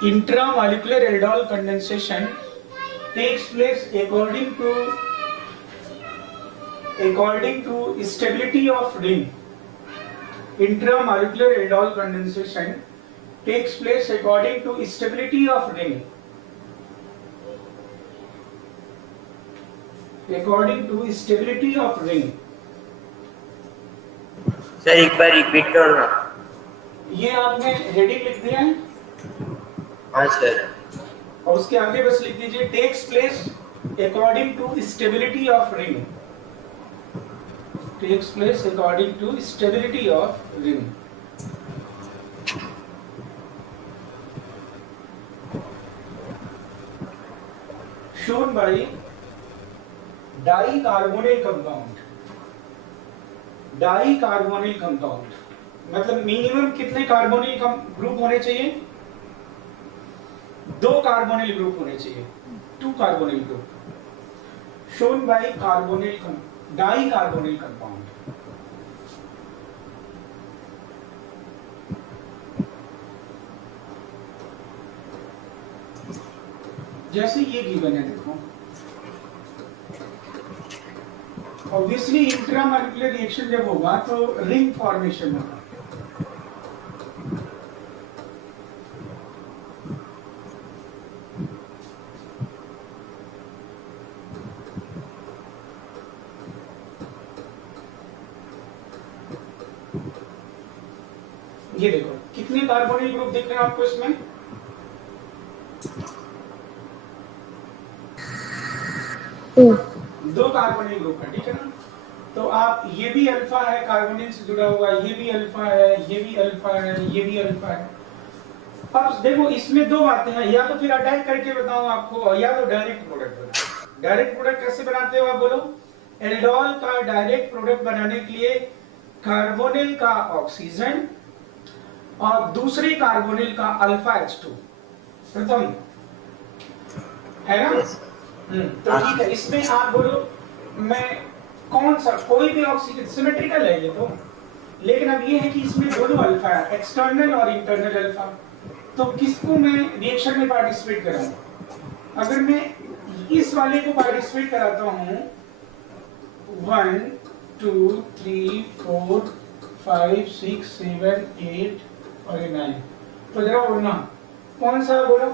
Intramolecular aldol condensation takes place according to stability of ring. Intramolecular aldol condensation takes place according to stability of ring. According to stability of ring. Sir एक बार repeat करो ना। ये आपने heading लिख दिया है? हाँ sir. और उसके आगे बस लिख दीजिए takes place according to stability of ring. Takes place according to stability of ring. shown by dicarbonyl compound। Dicarbonyl compound मतलब मिनिमम कितने कार्बोनिल ग्रुप होने चाहिए? 2 कार्बोनिल ग्रुप होने चाहिए, 2 carbonyl group shown by dicarbonyl compound. जैसे ये given है देखो, ऑब्वियसली इंट्रामॉलिक्यूलर रिएक्शन जब होगा तो रिंग फॉर्मेशन होगा। ये देखो कितने कार्बोनिल ग्रुप दिख रहे हैं आपको इसमें? 2 कार्बोनिल ग्रुप है, ठीक है ना? तो आप ये भी अल्फा है कार्बोनिल से जुड़ा हुआ, ये भी अल्फा है, ये भी अल्फा है, ये भी अल्फा है। अब देखो इसमें 2 बातें हैं, या तो फिर अटैक करके बताऊं आपको या तो डायरेक्ट प्रोडक्ट बनाओ। डायरेक्ट प्रोडक्ट कैसे बनाते हो आप बोलो? एल्डोल का डायरेक्ट प्रोडक्ट बनाने के लिए कार्बोनिल का ऑक्सीजन और दूसरे कार्बोनिल का अल्फा H2 प्रथम है ना? तो ठीक है, इसमें आप बोलो मैं कौन सा, कोई भी ऑक्सीजन सिमेट्रिकल है ये तो, लेकिन अब ये है कि इसमें दोनों अल्फा है, एक्सटर्नल और इंटरनल अल्फा। तो किसको मैं रिएक्शन में पार्टिसिपेट कराऊं? अगर मैं इस वाले को पार्टिसिपेट कराता हूं 1 2 3 4 5 6 7 8 और 9, तो जरा बोलना कौन सा बोलो?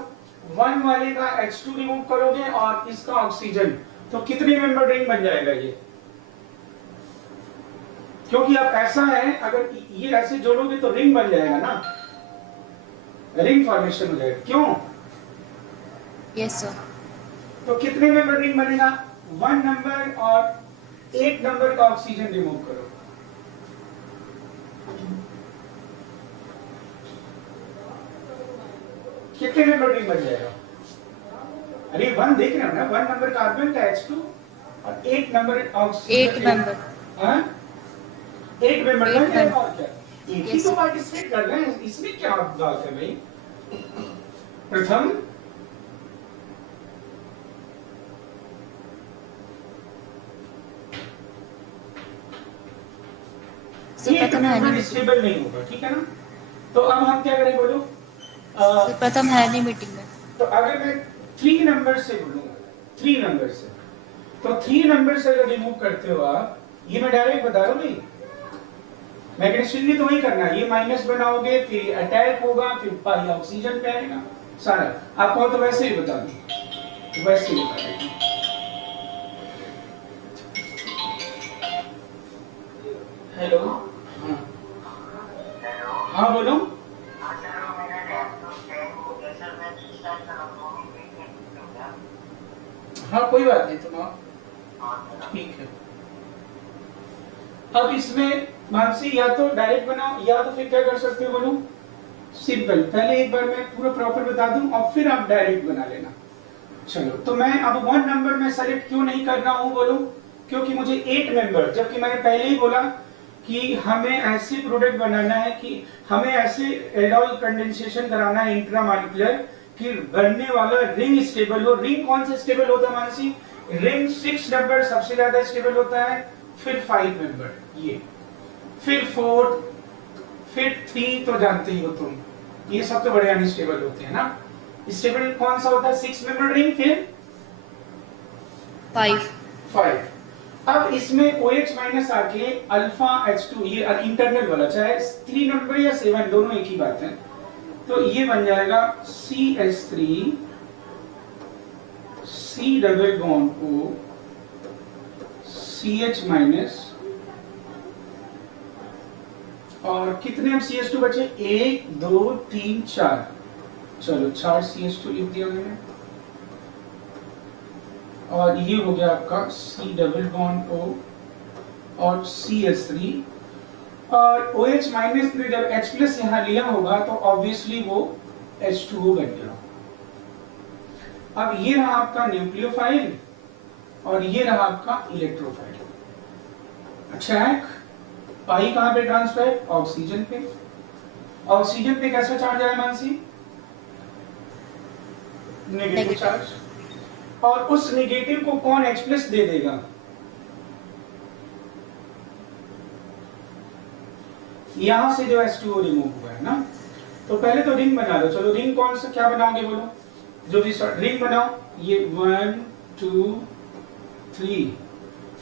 1 वाले का H2 रिमूव करोगे और इसका ऑक्सीजन, तो कितने मेंबर रिंग बन जाएगा ये? क्योंकि अब ऐसा है अगर ये ऐसे जोड़ोगे तो रिंग बन जाएगा ना, रिंग फॉर्मेशन हो जाएगा। क्यों? Yes sir. तो कितने मेंबर रिंग बनेगा? 1 नंबर और 8 नंबर का ऑक्सीजन रिमूव करो, कितने मेंबर रिंग बन जाएगा? अरे 1 देख रहे हो ना, 1 नंबर कार्बन का H2 और 8 नंबर ऑक्सीजन, 8 नंबर, हाँ 8 मेंबर बन जाएगा। और क्या एक ही तो पार्टिसिपेट कर रहे हैं, इसमें क्या बात है भाई? प्रथम स्टेबल नहीं होगा, ठीक है ना? तो अब हम क्या करें बोलो? प्रथम है नहीं मीटिंग में। तो अगर मैं 3 नंबर से बोलूंगा, 3 नंबर से, तो 3 नंबर से अगर रिमूव करते हो आप, ये मैं डायरेक्ट बता रहा हूं भाई, मैग्नेशियम तो वही करना है, ये माइनस बनाओगे फिर अटैक होगा, फिर पाई ऑक्सीजन पे आएगा सारा। आपको तो वैसे ही बता दूं, वैसे ही बता देंगे। हेलो, हाँ बोलो। हाँ कोई बात नहीं, तुम ठीक है। अब इसमें मानसी या तो डायरेक्ट बनाओ या तो फिर क्या कर सकते हो बोलो? सिंपल, पहले एक बार मैं पूरा प्रॉपर बता दूं और फिर आप डायरेक्ट बना लेना। चलो, तो मैं अब 1 नंबर में सेलेक्ट क्यों नहीं कर रहा हूं बोलो? क्योंकि मुझे 8 मेंबर, जबकि मैंने पहले ही बोला कि हमें ऐसे प्रोडक्ट बनाना है कि हमें ऐसे एल्डोल कंडेंसेशन कराना है इंट्रामॉलिक्यूलर कि बनने वाला रिंग स्टेबल हो। रिंग कौन से स्टेबल होता है मानसी? रिंग 6 नंबर सबसे ज्यादा स्टेबल होता है, फिर 5 मेंबर, ये फिर 4, फिर 3, तो जानते ही हो तुम, ये सब तो बड़े अनस्टेबल होते हैं ना। स्टेबल कौन सा होता है? 6 मेंबर रिंग, फिर 5 5। अब इसमें OH माइनस आके अल्फा H2, ये इंटरनल वाला, चाहे 3 नंबर या 7 दोनों एक ही बात है, तो ये बन जाएगा CH3 C double bond O CH minus, और कितने अब CH2 बचे? 1 2 3 4, चलो 4 CH2 लिख दिया मैंने, और ये हो गया आपका C डबल बॉन्ड O और CH3, और OH माइनस ने जब H प्लस यहाँ लिया होगा तो ऑब्वियसली वो H2O बन गया। अब ये रहा आपका न्यूक्लियोफाइल और ये रहा आपका इलेक्ट्रोफाइल। अच्छा है, पाई कहाँ पे ट्रांसफर? ऑक्सीजन पे। ऑक्सीजन पे कैसा चार्ज आया मानसी? Negative charge. और उस नेगेटिव को कौन H प्लस दे देगा? यहां से जो H2O रिमूव हुआ है ना, तो पहले तो रिंग बना लो। चलो रिंग कौन सा क्या बनाओगे बोलो, जो भी रिंग बनाओ। ये 1 2 3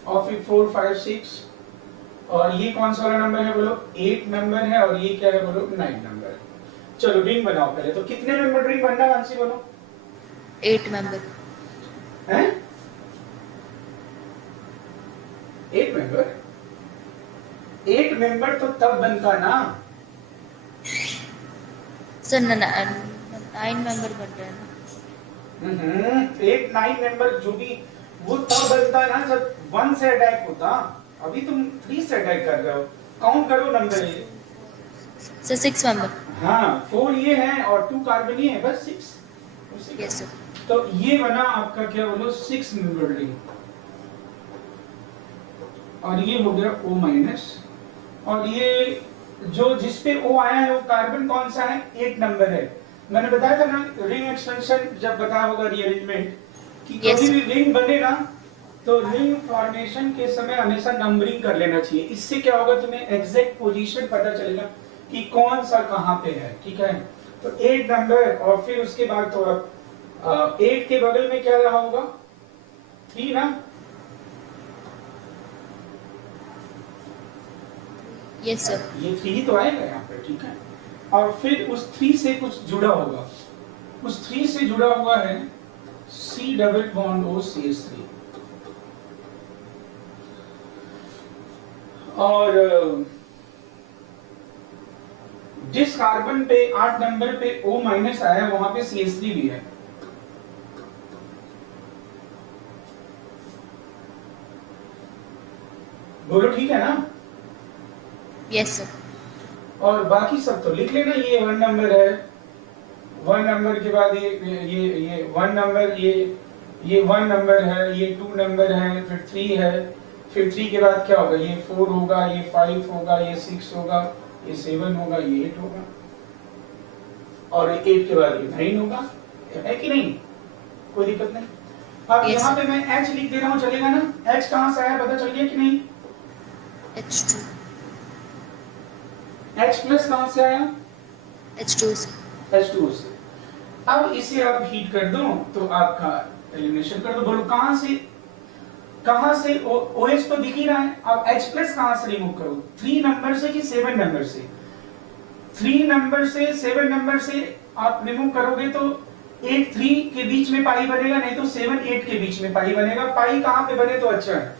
और फिर 4 5 6, और ये कौन सा वाला नंबर है बोलो? 8 नंबर है, और ये क्या है बोलो? 9 नंबर। चलो रिंग बनाओ पहले। तो कितने मेंबर रिंग बनना है मानसी बोलो? 8 मेंबर हैं? 8 मेंबर? 8 मेंबर तो तब बनता ना, सर 9 मेंबर बन रहे हैं ना। 8 9 मेंबर जो भी, वो तब बनता ना जब 1 से अटैक होता। अभी तुम 3 से अटैक कर रहे हो। काउंट करो नंबर ये। Sir 6 member. हाँ 4 ये है और 2 कार्बन ये है, बस 6। Yes sir. तो ये बना आपका क्या बोलो? 6 मेंबर रिंग। और ये हो गया O माइनस, और ये जो जिस पे O आया है वो कार्बन कौन सा है? 8 नंबर है। मैंने बताया था ना रिंग एक्सपेंशन जब बताया होगा रीअरेंजमेंट कि कभी भी रिंग बनेगा तो रिंग फॉर्मेशन के समय हमेशा नंबरिंग कर लेना चाहिए। इससे क्या होगा, तुम्हें एग्जैक्ट पोजीशन पता चलेगा कि कौन सा कहां पे है। ठीक है, तो 8 नंबर, और फिर उसके बाद तो अब 8 के बगल में क्या रहा होगा? 3 ना? Yes sir. ये 3 ही तो आएगा यहाँ पे। ठीक है, और फिर उस 3 से कुछ जुड़ा होगा। उस 3 से जुड़ा हुआ है C double bond O CH3, और जिस कार्बन पे 8 नंबर पे O माइनस आया वहां पे CH3 भी है। बोलो ठीक है ना? Yes sir. और बाकी सब तो लिख लेना। ये 1 नंबर है, 1 नंबर के बाद ये 1 नंबर, ये 1 नंबर है, ये 2 नंबर है, फिर 3 है, फिर 3 के बाद क्या होगा? ये 4 होगा, ये 5 होगा, ये 6 होगा, ये 7 होगा, ये 8 होगा, और 8 के बाद ये 9 होगा। है कि नहीं? कोई दिक्कत नहीं। अब Yes, यहाँ पे मैं H लिख दे रहा हूँ, चलेगा ना? H कहाँ से आया पता चल गया कि नहीं? H2 H प्लस कहाँ से आया? H2 से। H2O से। अब इसे आप हीट कर दो तो आपका एलिमिनेशन कर दो। बोलो कहां से OH तो दिख ही रहा है। अब H प्लस कहां से रिमूव करो? 3 नंबर से कि 7 नंबर से? 3 नंबर से 7 नंबर से आप रिमूव करोगे तो 8 3 के बीच में पाई बनेगा, नहीं तो 7 8 के बीच में पाई बनेगा। पाई कहां पे बने तो अच्छा है?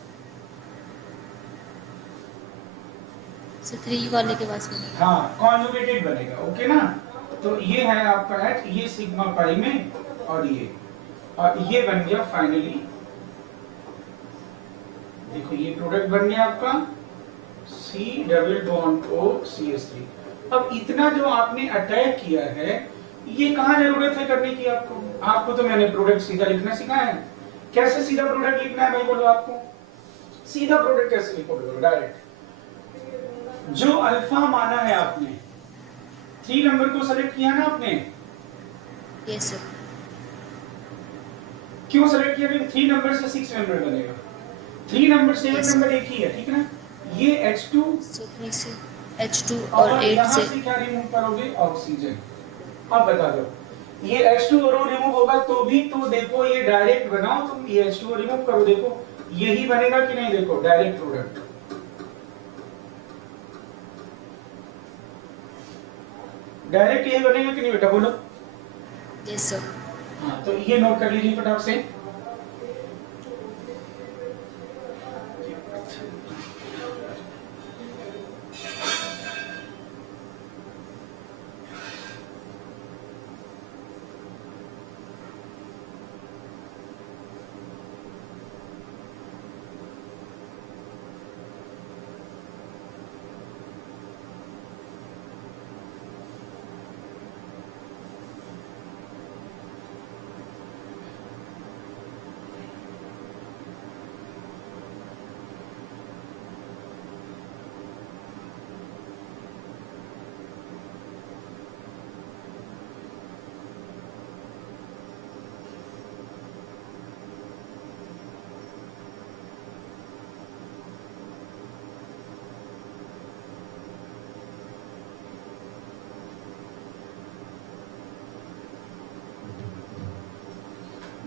3 वाले के पास में। हाँ, कॉन्जुगेटेड बनेगा। ओके ना? तो ये है आपका H, ये सिग्मा पाई में, और ये बन गया फाइनली। देखो ये प्रोडक्ट बन गया आपका C double bond O CH3। अब इतना जो आपने अटैक किया है, ये कहाँ जरूरत है करने की आपको? आपको तो मैंने प्रोडक्ट सीधा लिखना सिखाया है। कैसे सीधा प्रोडक्ट लिखना है मैं बोलूं आपको? सीधा प्रोडक्ट कैसे लिखोगे? डायरेक्ट जो अल्फा माना है आपने, 3 नंबर को सेलेक्ट किया ना आपने? Yes sir. क्यों सेलेक्ट किया? 3 नंबर से 6 नंबर बनेगा। 3 नंबर 7 नंबर एक ही है, ठीक है ना? ये H2, so 3 से H2 और 8 यहाँ से से क्या रिमूव करोगे? ऑक्सीजन। अब बता दो ये H2O रिमूव होगा तो भी तो देखो ये डायरेक्ट बनाओ, तुम ये H2O रिमूव करो, देखो यही बनेगा कि नहीं, देखो डायरेक्ट प्रोडक्ट डायरेक्ट यही बनेगा कि नहीं बेटा, बोलो। Yes sir. हाँ तो ये नोट कर लीजिए फटाक से।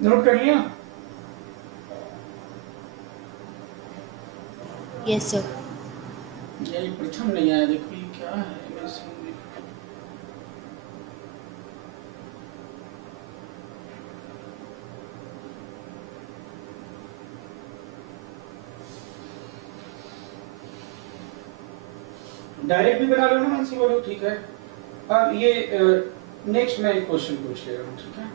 नोट कर लिया? Yes sir. ये प्रथम नहीं आया, देखो ये क्या है, मैं समझ। डायरेक्ट भी बना लो ना मानसी, बोलो ठीक है। अब ये नेक्स्ट मैं एक क्वेश्चन पूछ ले रहा हूँ, ठीक है।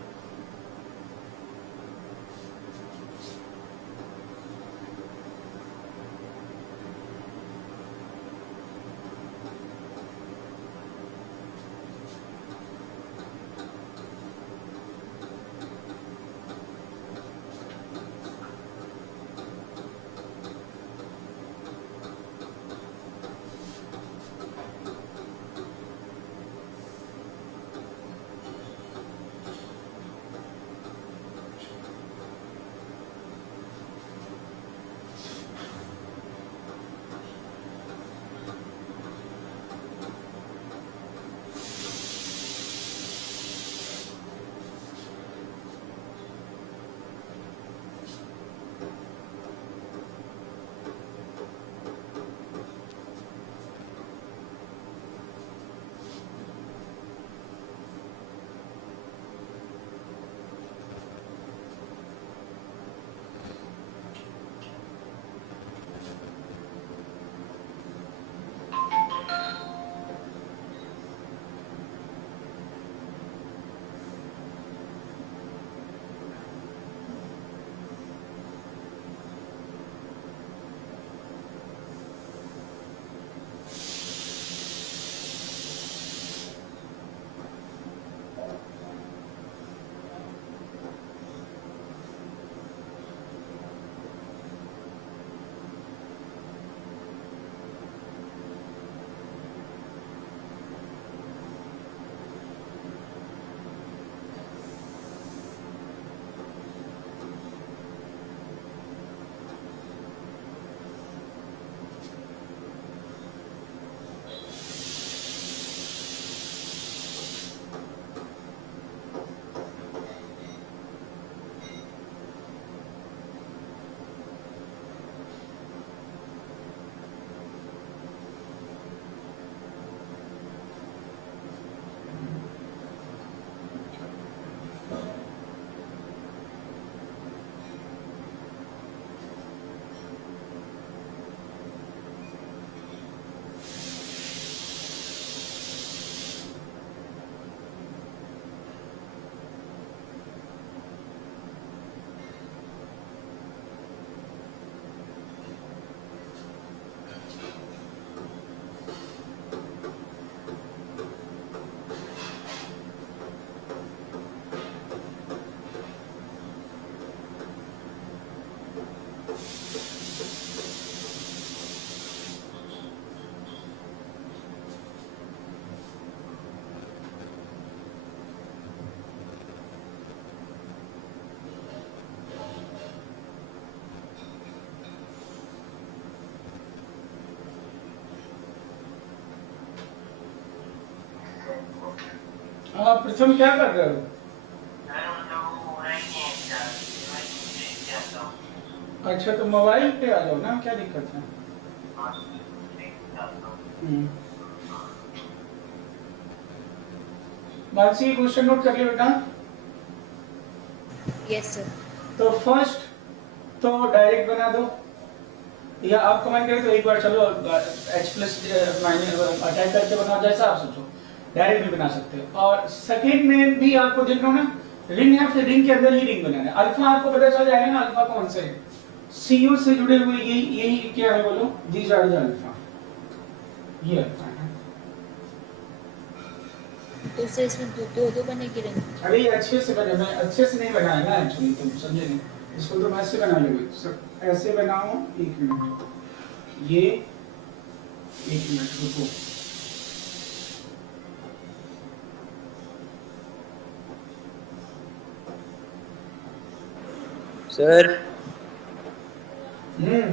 अब आप प्रथम क्या कर रहे हो? अच्छा तो मोबाइल पे आ जाओ ना, क्या दिक्कत है? मानसी क्वेश्चन नोट कर लिया बेटा। Yes sir. तो फर्स्ट तो डायरेक्ट बना दो, या आप कमेंट करें तो एक बार चलो h प्लस माइनस अटैक करके बनाओ, जैसा आप सोचो, डायरेक्ट भी बना सकते हो। और सेकंड में भी आपको देख रहा हूं ना, रिंग है, फिर रिंग के अंदर ही रिंग बनाना है। अल्फा आपको पता चल जाएगा ना अल्फा कौन से है, सीयू से जुड़े हुए यही क्या है बोलो, दीज आर द अल्फा, ये अल्फा है। तो उससे इसमें दो बनेगी रिंग। अरे ये अच्छे से बने, मैं अच्छे से नहीं बनाया ना एक्चुअली, तुम समझे नहीं, इसको तुम ऐसे बना लोगे, सब ऐसे बनाओ। एक मिनट, ये एक मिनट रुको, सर हम्म,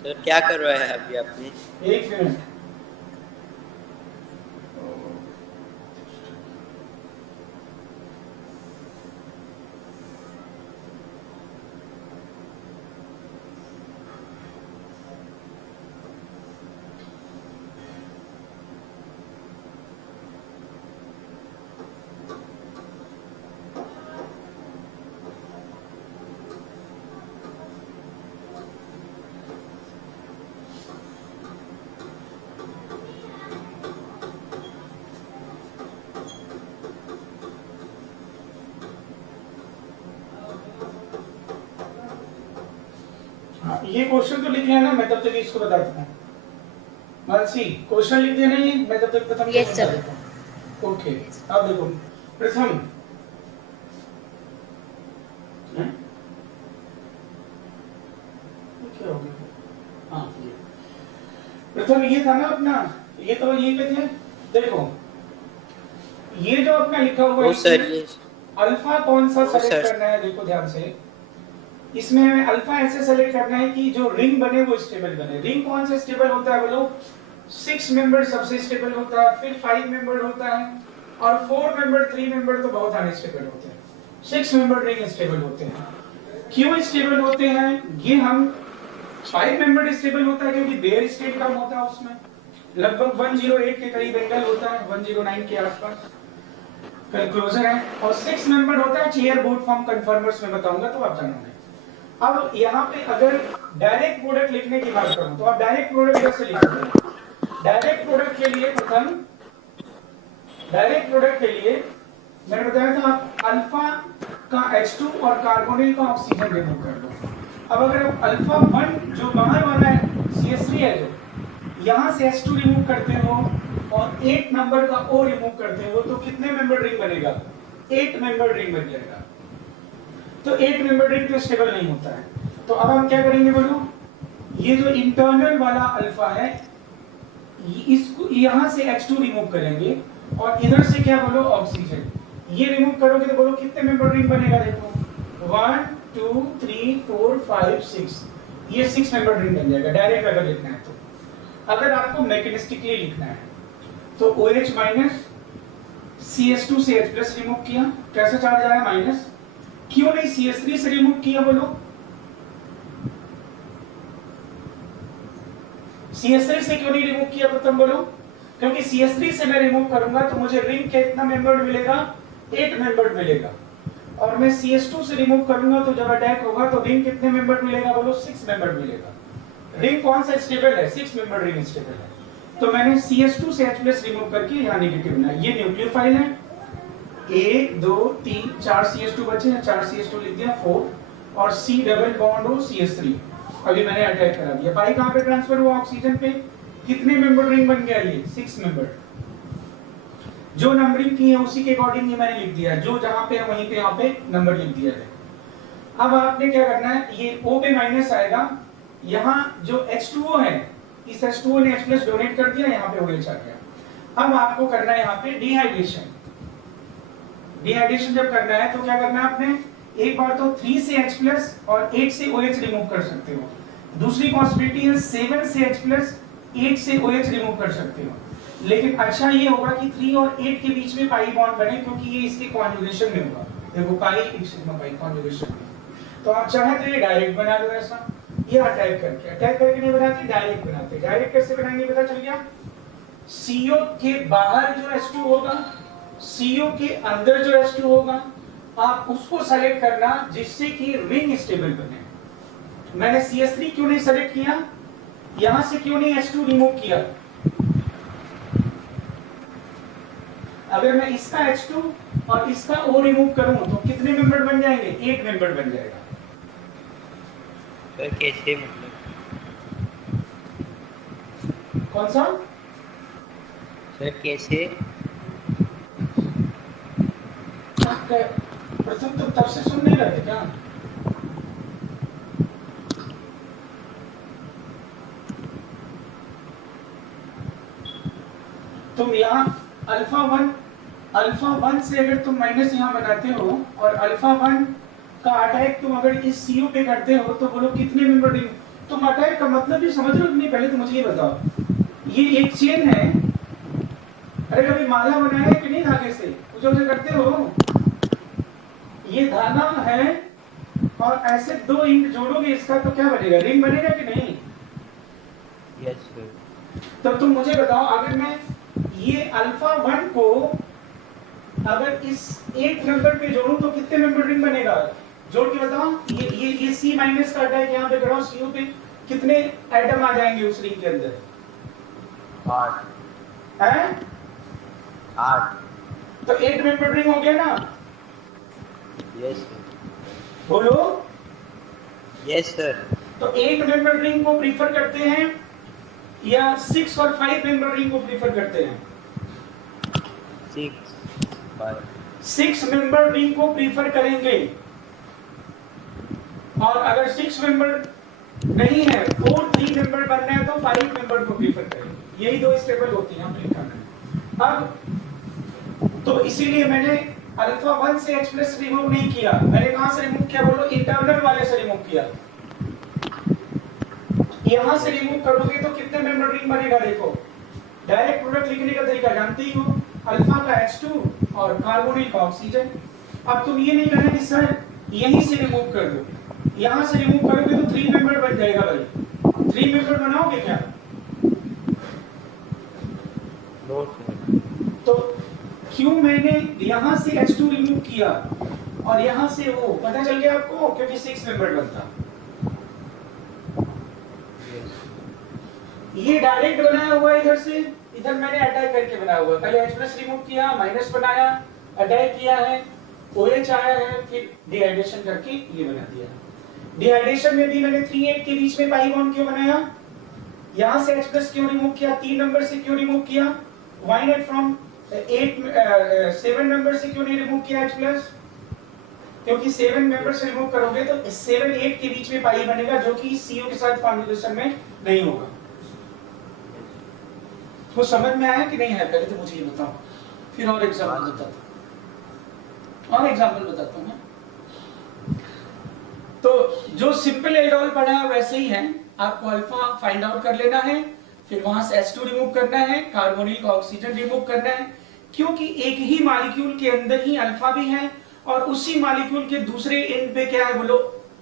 सर क्या करवाया है अभी आपने? एक मिनट। हाँ, ये क्वेश्चन तो लिख लिया ना, मैं तब तक इसको बताता हूँ। मानसी क्वेश्चन लिख देना, ये मैं तब तक प्रथम Yes, sir. ओके। अब देखो प्रथम, क्या हो गया? हाँ प्रथम ये था ना अपना, ये तो यहीं पे थे। देखो ये जो अपना लिखा हुआ ओ है, सर ये अल्फा कौन सा ओ सेलेक्ट सर करना है, देखो ध्यान से। इसमें हमें अल्फा ऐसे सेलेक्ट करना है कि जो रिंग बने वो स्टेबल बने। रिंग कौन सा स्टेबल होता है बोलो? 6 मेंबर सबसे स्टेबल होता है, फिर 5 मेंबर होता है, और 4 मेंबर 3 मेंबर तो बहुत अनस्टेबल होते हैं। 6 मेंबर रिंग स्टेबल होते हैं। क्यों स्टेबल होते हैं ये हम, 5 मेंबर स्टेबल होता है क्योंकि बेयर स्टेट कम होता है, उसमें लगभग 108 के करीब एंगल होता है, 109 के आसपास क्लोजर है। और 6 मेंबर होता है चेयर बोर्ड फॉर्म, कन्फर्मर्स में बताऊंगा तो आप जानोगे। अब यहाँ पे अगर डायरेक्ट प्रोडक्ट लिखने की बात करूं तो आप डायरेक्ट प्रोडक्ट कैसे लिखोगे? डायरेक्ट प्रोडक्ट के लिए प्रथम, डायरेक्ट प्रोडक्ट के लिए मैंने बताया था आप अल्फा का H2 और कार्बोनिल का ऑक्सीजन रिमूव कर दो। अब अगर आप अल्फा 1 जो बाहर वाला है CH3 है, जो यहां से H2 रिमूव करते हो और 8 नंबर का O रिमूव करते हो तो कितने मेंबर रिंग बनेगा? 8 मेंबर रिंग बन जाएगा। तो 8 मेंबर रिंग तो स्टेबल नहीं होता है। तो अब हम क्या करेंगे बोलो, ये जो इंटरनल वाला अल्फा है इसको यहां से H2 रिमूव करेंगे और इधर से क्या बोलो, ऑक्सीजन। ये रिमूव करोगे तो बोलो कितने मेंबर रिंग बनेगा? देखो 1 2 3 4 5 6, ये 6 मेंबर रिंग बन जाएगा डायरेक्ट अगर लिखना है तो। अगर आपको मैकेनिस्टिकली लिखना है तो OH माइनस CH2 से H प्लस रिमूव किया, कैसे चार्ज आया माइनस। क्यों नहीं CH3 से रिमूव किया बोलो? CH3 से क्यों नहीं रिमूव किया प्रथम बोलो? क्योंकि CH3 से मैं रिमूव करूंगा तो मुझे रिंग के कितना मेंबर मिलेगा? 8 मेंबर मिलेगा। और मैं CH2 से रिमूव करूंगा तो जब अटैक होगा तो रिंग कितने मेंबर मिलेगा बोलो? 6 मेंबर मिलेगा। रिंग कौन सा स्टेबल है? 6 मेंबर रिंग स्टेबल है। तो मैंने CH2 से H प्लस रिमूव करके यहाँ नेगेटिव बनाया। ये न्यूक्लियोफाइल है, 1 2 3 4 CH2 बचे हैं, 4 CH2 लिख दिया 4, और C डबल बॉन्ड हो CH3, अभी मैंने अटैक करा दिया। पाई कहां पे ट्रांसफर हुआ? ऑक्सीजन पे। कितने मेंबर रिंग बन गया ये? 6 मेंबर। जो नंबरिंग की है उसी के अकॉर्डिंग ये मैंने लिख दिया, जो जहां पे है वहीं पे यहाँ पे नंबर लिख दिया है। अब आपने क्या करना है, ये O पे माइनस आएगा, यहाँ जो H2O है इस H2O ने H प्लस डोनेट कर दिया, यहाँ पे OH आ गया। अब आपको करना है यहाँ पे डिहाइड्रेशन। डिहाइड्रेशन जब करना है तो क्या करना है आपने, एक बार तो 3 से H प्लस और 8 से OH रिमूव कर सकते हो। दूसरी पॉसिबिलिटी है 7 से H प्लस 8 से OH रिमूव कर सकते हो। लेकिन अच्छा ये होगा कि 3 और 8 के बीच में पाई बॉन्ड बने, क्योंकि ये इसके कॉन्जुगेशन में होगा। देखो पाई सिग्मा पाई कॉन्जुगेशन में। तो आप चाहे तो ये डायरेक्ट बना दो ऐसा, ये अटैक करके नहीं बनाते, डायरेक्ट बनाते। डायरेक्ट कैसे बनाएंगे पता चल गया, CO के बाहर जो H2 होगा, CO के अंदर जो H2 होगा, आप उसको सेलेक्ट करना जिससे कि रिंग स्टेबल बने। मैंने CS3 क्यों नहीं सेलेक्ट किया, यहां से क्यों नहीं H2 रिमूव किया? अगर मैं इसका H2 और इसका O रिमूव करूं तो कितने मेंबर बन जाएंगे? 8 मेंबर बन जाएगा। सर कैसे मतलब? कौन सा? सर कैसे? प्रथम तुम तब से सुन नहीं रहे क्या? तुम यहाँ अल्फा वन से अगर तुम माइनस यहाँ बनाते हो और अल्फा वन का अटैक तुम अगर इस CO पे करते हो तो बोलो कितने मेंबर रिंग, तुम अटैक का मतलब भी समझ रहे हो कि नहीं? पहले तो मुझे ये बताओ, ये एक चेन है, अरे कभी माला बनाया है कि नहीं धागे से? कुछ उसे करते हो, ये धागा है और ऐसे दो इंक जोड़ोगे इसका तो क्या बनेगा? रिंग बनेगा कि नहीं? Yes sir. तो तुम मुझे बताओ, अगर मैं ये अल्फा वन को अगर इस 8 नंबर पे जोड़ूं तो कितने मेंबर रिंग बनेगा? जोड़ के बताओ। ये C माइनस का अटैक यहाँ पे करो, CO पे कितने एटम आ जाएंगे उस रिंग के अंदर? 8 हैं? 8। तो 8 मेंबर रिंग हो गया ना? Yes sir. बोलो। Yes sir. तो 8 मेंबर रिंग को प्रीफर करते हैं या 6 और 5 मेंबर रिंग को प्रीफर करते हैं? 6 मेंबर रिंग को प्रीफर करेंगे, और अगर 6 मेंबर नहीं है, 4 3 मेंबर बनना है तो 5 मेंबर को प्रीफर करेंगे। यही दो स्टेबल होती हैं प्रिंट करने में। अब तो इसीलिए मैंने अल्फा 1 से H प्लस रिमूव नहीं किया, मैंने कहां से रिमूव किया बोलो? इंटरनल वाले से रिमूव किया। यहां से रिमूव करोगे तो कितने मेंबर रिंग बनेगा? देखो, डायरेक्ट प्रोडक्ट लिखने का तरीका जानते ही हो, अल्फा का H2 और कार्बोनिल का ऑक्सीजन। अब तुम ये नहीं कहना कि सर यहीं से रिमूव कर दो, यहां से रिमूव करोगे तो 3 मेंबर बन जाएगा भाई। 3 मेंबर बनाओगे क्या? No sir. तो क्यों मैंने यहां से H2 रिमूव किया और यहां से वो, पता चल गया आपको? क्योंकि 6 मेंबर बनता। ये डायरेक्ट बनाया हुआ है, इधर से इधर मैंने अटैक करके बनाया हुआ है। पहले H प्लस रिमूव किया, माइनस बनाया, अटैक किया है, OH आया है, फिर डिहाइड्रेशन करके ये बना दिया। डिहाइड्रेशन में भी मैंने 3 8 के बीच में पाई बॉन्ड क्यों बनाया? यहां से H प्लस क्यों रिमूव किया? 3 नंबर से क्यों रिमूव किया? Why not from 7 नंबर से क्यों नहीं रिमूव किया H प्लस? क्योंकि 7 मेंबर से रिमूव करोगे तो 7 8 के बीच में पाई बनेगा, जो कि CO के साथ कॉन्जुगेशन में नहीं होगा। तो समझ में आया कि नहीं है? पहले तो मुझे ये बताओ, फिर और एग्जांपल बताता हूं मैं। तो जो सिंपल एल्डोल पढ़ा है वैसे ही है, आपको अल्फा फाइंड आउट कर लेना है, फिर वहां से H2 रिमूव करना है, कार्बोनिल का ऑक्सीजन रिमूव करना है, क्योंकि एक ही मॉलिक्यूल के अंदर ही अल्फा भी है और उसी मॉलिक्यूल के दूसरे एंड पे क्या है बोलो?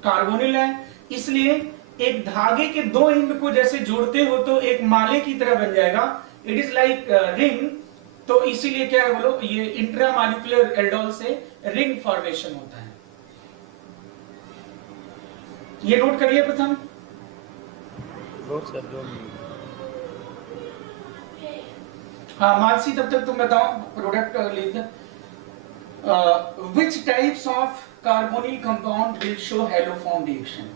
कार्बोनिल है। इसलिए एक धागे के दो एंड को जैसे जोड़ते हो तो एक माले की तरह बन जाएगा, इट इज लाइक रिंग। तो इसीलिए क्या है बोलो? ये इंट्रामॉलिक्यूलर एल्डोल से रिंग फॉर्मेशन होता है। ये नोट करिए प्रथम। हाँ मानसी, तब तक तुम बताओ प्रोडक्ट लिख दे। Which types of carbonyl compound will show haloform reaction?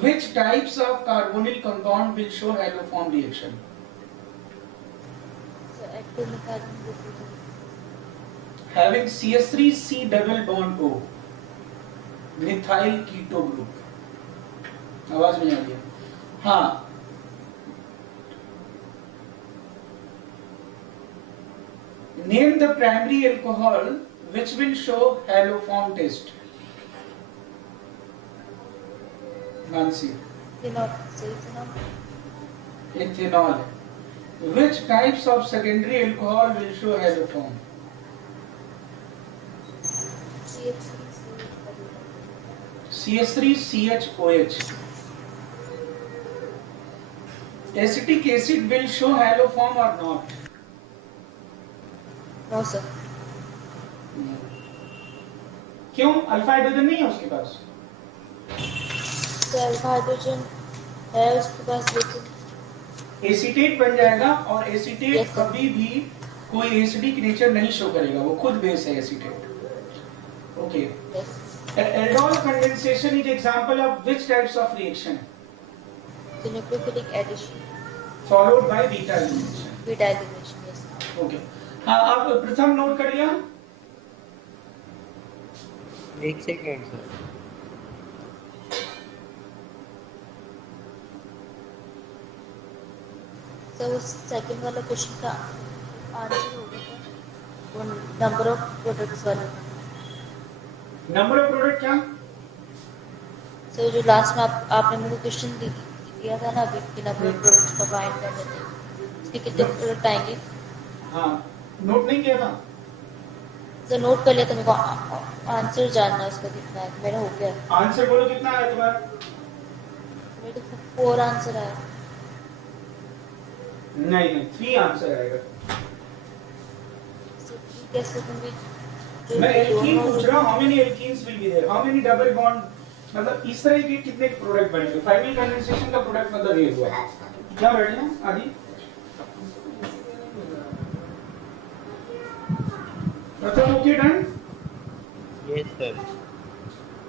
Which types of carbonyl compound will show haloform reaction? Having CH3C double bond O, methyl keto group. आवाज नहीं आ रही है? हाँ, name the primary alcohol which will show haloform test. Nancy. Ethanol. Which types of secondary alcohol will show haloform? CH3CHOH. Acetic acid will show halo form or not? No sir. क्यों? Alpha hydrogen नहीं है उसके पास? तो alpha hydrogen है उसके पास लेकिन acetate बन जाएगा और एसीटेट Yes, sir. कभी भी कोई एसिडिक नेचर नहीं शो करेगा, वो खुद बेस है acetate. Okay. Aldol condensation is example of which types of reaction? तो nucleophilic addition, followed by beta elimination. Beta elimination. Yes. Okay. हाँ, आप प्रथम नोट कर लिया? एक सेकेंड सर। सर उस सेकंड वाला क्वेश्चन का आंसर होगा क्या? वो नंबर ऑफ प्रोडक्ट्स वाला। नंबर ऑफ प्रोडक्ट क्या? सर जो लास्ट में आपने मुझे क्वेश्चन दिया था ना अभी कि नंबर ऑफ प्रोडक्ट्स का फाइंड करने थे, उसके कितने प्रोडक्ट आएंगे? हाँ, नोट नहीं किया था? सर नोट कर लिया था, मेरे को आंसर जानना है उसका कितना है। मेरा हो गया। आंसर बोलो कितना आया तुम्हारा? मेरे को 4 आंसर आया। नहीं, 3 आंसर आएगा. सर कैसे दूंगी? मैं एल्कीन पूछ रहा हूँ, how many alkenes will be there, how many double bond, मतलब इस तरह के कितने प्रोडक्ट बनेंगे. फाइनल कंडेंसेशन का प्रोडक्ट मतलब ये हुआ. क्या बैठना आदि? प्रथम ओके डन? Yes sir.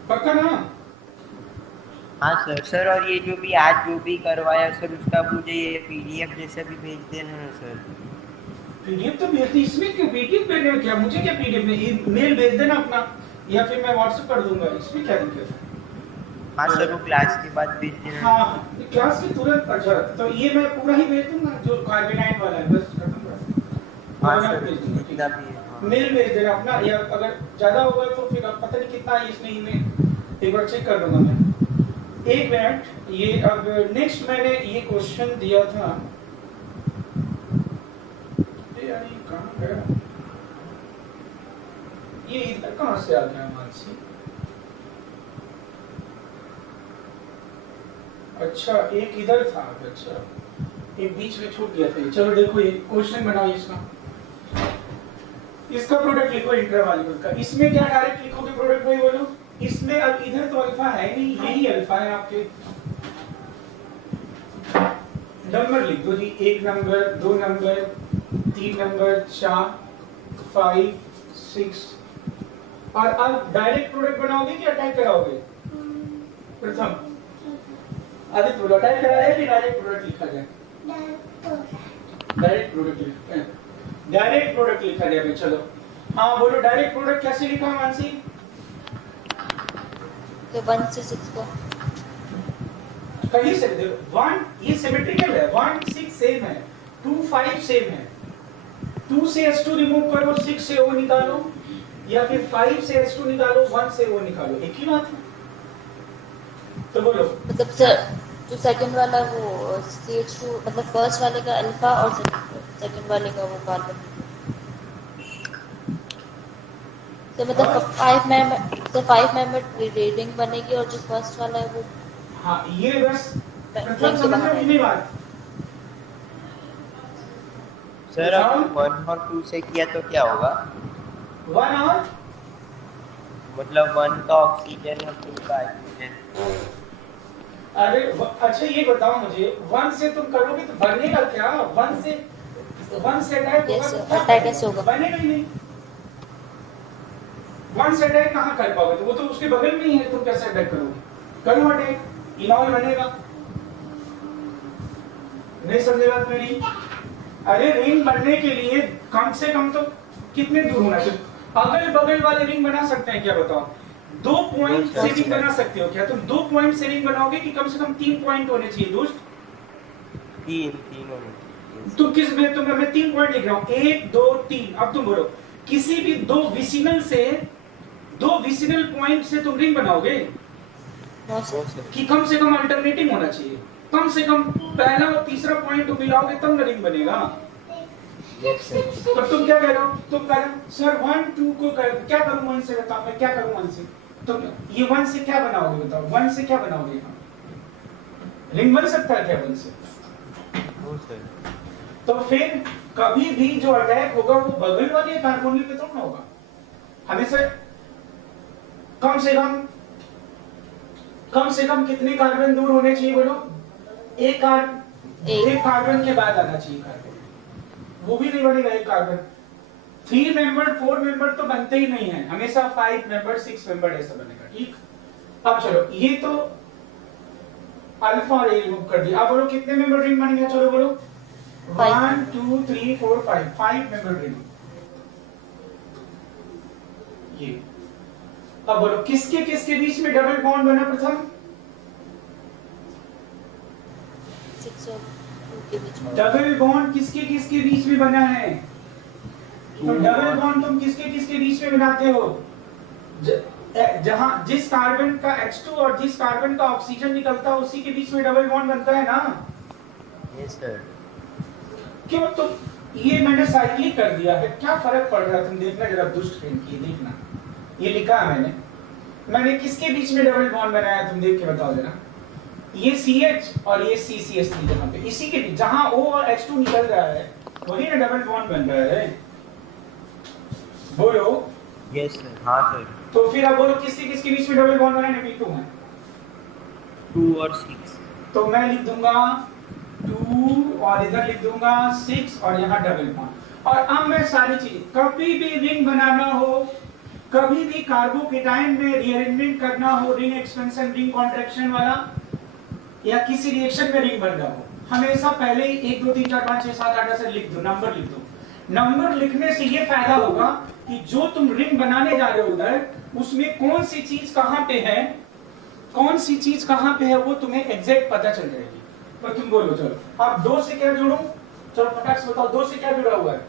पक्का ना? हाँ सर। सर और ये जो भी आज जो भी करवाया सर उसका मुझे ये पीडीएफ जैसा भी भेज देना ना सर। पीडीएफ तो भेजती, इसमें क्यों पीडीएफ भेजने में क्या, मुझे क्या पीडीएफ में, मेल भेज देना अपना या फिर मैं व्हाट्सएप कर दूंगा, इसमें क्या दिक्कत है? हाँ सर, वो क्लास के बाद भेज देना। हाँ, क्लास के तुरंत. अच्छा, तो ये मैं पूरा ही भेज दूंगा जो कार्बेनाइन वाला है, बस खत्म कर. हाँ मैं सर, भेज दूंगा. जितना भी है। हाँ। मेल भेज देना अपना, या अगर ज्यादा होगा तो फिर अब पता नहीं कितना है इसमें, में एक बार चेक कर लूंगा मैं. एक मिनट. ये अब नेक्स्ट मैंने ये क्वेश्चन दिया था. यार ये कहाँ गया? ये इधर कहाँ से आ गया मानसी? अच्छा, एक इधर था. अच्छा, एक बीच में छूट गया था. चलो देखो, ये क्वेश्चन बनाओ इसका. इसका प्रोडक्ट लिखो इंटरवैल्यूल का. इसमें क्या डायरेक्ट लिखोगे प्रोडक्ट, वही बोलो. इसमें अब इधर तो अल्फा है नहीं, यही अल्फा है आपके. नंबर लिख दो जी. 1 नंबर, 2 नंबर, 3 नंबर, 4, 5, 6. और अब डायरेक्ट प्रोडक्ट बनाओगे कि अटैक कराओगे? प्रथम आदित्य बोलो, अटैक कराया कि डायरेक्ट प्रोडक्ट लिखा जाए? डायरेक्ट प्रोडक्ट लिखते हैं. डायरेक्ट प्रोडक्ट लिखा जाएगा. चलो हाँ बोलो, डायरेक्ट प्रोडक्ट कैसे लिखा मानसी? तो 1 से 6 को कहीं से देखो. 1 ये सिमेट्रिकल है, 1 6 सेम है, 2 5 सेम है. 2 से H2 रिमूव करो, 6 से O निकालो, या फिर 5 से H2 निकालो, 1 से O निकालो, एक ही बात है. तो बोलो. मतलब सर जो सेकंड वाला वो CH2 मतलब फर्स्ट वाले का अल्फा और सेकंड वाले का वो कार्बन। तो मतलब 5 मेंबर रिंग बनेगी और जो फर्स्ट वाला है वो. हाँ, ये बस मतलब समझ लो इतनी बात. सर अब 1 और 2 से किया तो क्या होगा? 1 और मतलब 1 का ऑक्सीजन और 2 का हाइड्रोजन. अरे अच्छा ये बताओ मुझे, 1 से तुम करोगे तो बनेगा क्या? 1 से अटैक होगा तो क्या अटैक कैसे होगा? बनेगा ही नहीं. 1 से अटैक कहाँ कर पाओगे? तो वो तो उसके बगल में ही है, तुम कैसे अटैक करोगे? करो अटैक, इनॉल बनेगा. नहीं समझे बात मेरी? अरे रिंग बनने के लिए कम से कम तो कितने दूर होना चाहिए? अगल बगल वाले रिंग बना सकते हैं क्या बताओ? 2 पॉइंट से रिंग बना सकते हो क्या? तुम 2 पॉइंट से रिंग बनाओगे कि कम से कम 3 पॉइंट होने चाहिए दोस्त? 3 होने चाहिए. तुम किस में, तुम मैं 3 पॉइंट लिख रहा हूँ, 1 2 3. अब तुम बोलो, किसी भी 2 विसिनल पॉइंट से तुम रिंग बनाओगे कि कम से कम अल्टरनेटिंग होना चाहिए? कम से कम पहला और तीसरा पॉइंट तुम मिलाओगे तब ना रिंग बनेगा. Yes sir. तो तुम क्या कह रहे हो? तुम कह रहे हो सर 1 2 को कर क्या करूं 1 से? बताओ मैं क्या करूं 1 से? तुम ये 1 से क्या बनाओगे? बताओ 1 से क्या बनाओगे? यहाँ रिंग बन सकता है क्या 1 से? No sir. तो फिर कभी भी जो अटैक होगा वो बगल वाले कार्बोनिल पे तो ना होगा, हमेशा कम से कम कितने कार्बन दूर होने चाहिए बोलो? एक कार्बन के बाद आना चाहिए कार्बन, वो भी नहीं बनेगा एक कार्बन। 3 मेंबर 4 मेंबर तो बनते ही नहीं है, हमेशा 5 मेंबर 6 मेंबर ऐसा बनेगा। ठीक, अब चलो ये तो अल्फा रे रिमूव कर दिया। अब बोलो कितने मेंबर रिंग बन गया? चलो बोलो 1 2 3 4 5 मेंबर रिंग। ये अब बोलो किसके किसके बीच में डबल बॉन्ड बना प्रथम? 6 और 2 के बीच में। डबल बॉन्ड किसके किसके बीच में बना है? तो डबल बॉन्ड तुम किसके किसके बीच में बनाते हो? जहां जिस कार्बन का H2 और जिस कार्बन का ऑक्सीजन निकलता है उसी के बीच में डबल बॉन्ड बनता है ना? Yes sir. क्यों? तो ये मैंने साइक्लिक कर दिया है, क्या फर्क पड़ रहा है? तुम देखना जरा, दुष्ट फ्रेंड की देखना, ये लिखा है मैंने किसके बीच में डबल बॉन्ड बनाया? तुम देख के बताओ जरा। ये CH और ये CCH3 जहां पे, इसी के बीच जहां O और H2 निकल रहा है वही ना डबल बॉन्ड बन रहा है। बोलो यस सर। हाँ सर। तो फिर अब बोलो किसके किसके बीच में डबल बॉन्ड बना है? P2 है 2 और 6। तो मैं लिख दूंगा 2 और इधर लिख दूंगा 6 और यहाँ डबल बॉन्ड। और अब मैं सारी चीज, कभी भी रिंग बनाना हो, कभी भी कार्बोकेटाइन में रीअरेंजमेंट करना हो, रिंग एक्सपेंशन रिंग कॉन्ट्रैक्शन वाला, या किसी रिएक्शन में रिंग बन रहा हो, हमेशा पहले ही 1 2 3 4 5 6 7 8 ऐसे लिख दो, नंबर लिख दो। नंबर लिखने से ये फायदा होगा कि जो तुम रिंग बनाने जा रहे हो उधर, उसमें कौन सी चीज कहां पे है, कौन सी चीज कहां पे है वो तुम्हें एग्जैक्ट पता चल जाएगी। तो तुम बोलो चलो अब 2 से क्या जोड़ूं? चलो फटाक से बताओ 2 से क्या जुड़ा हुआ है?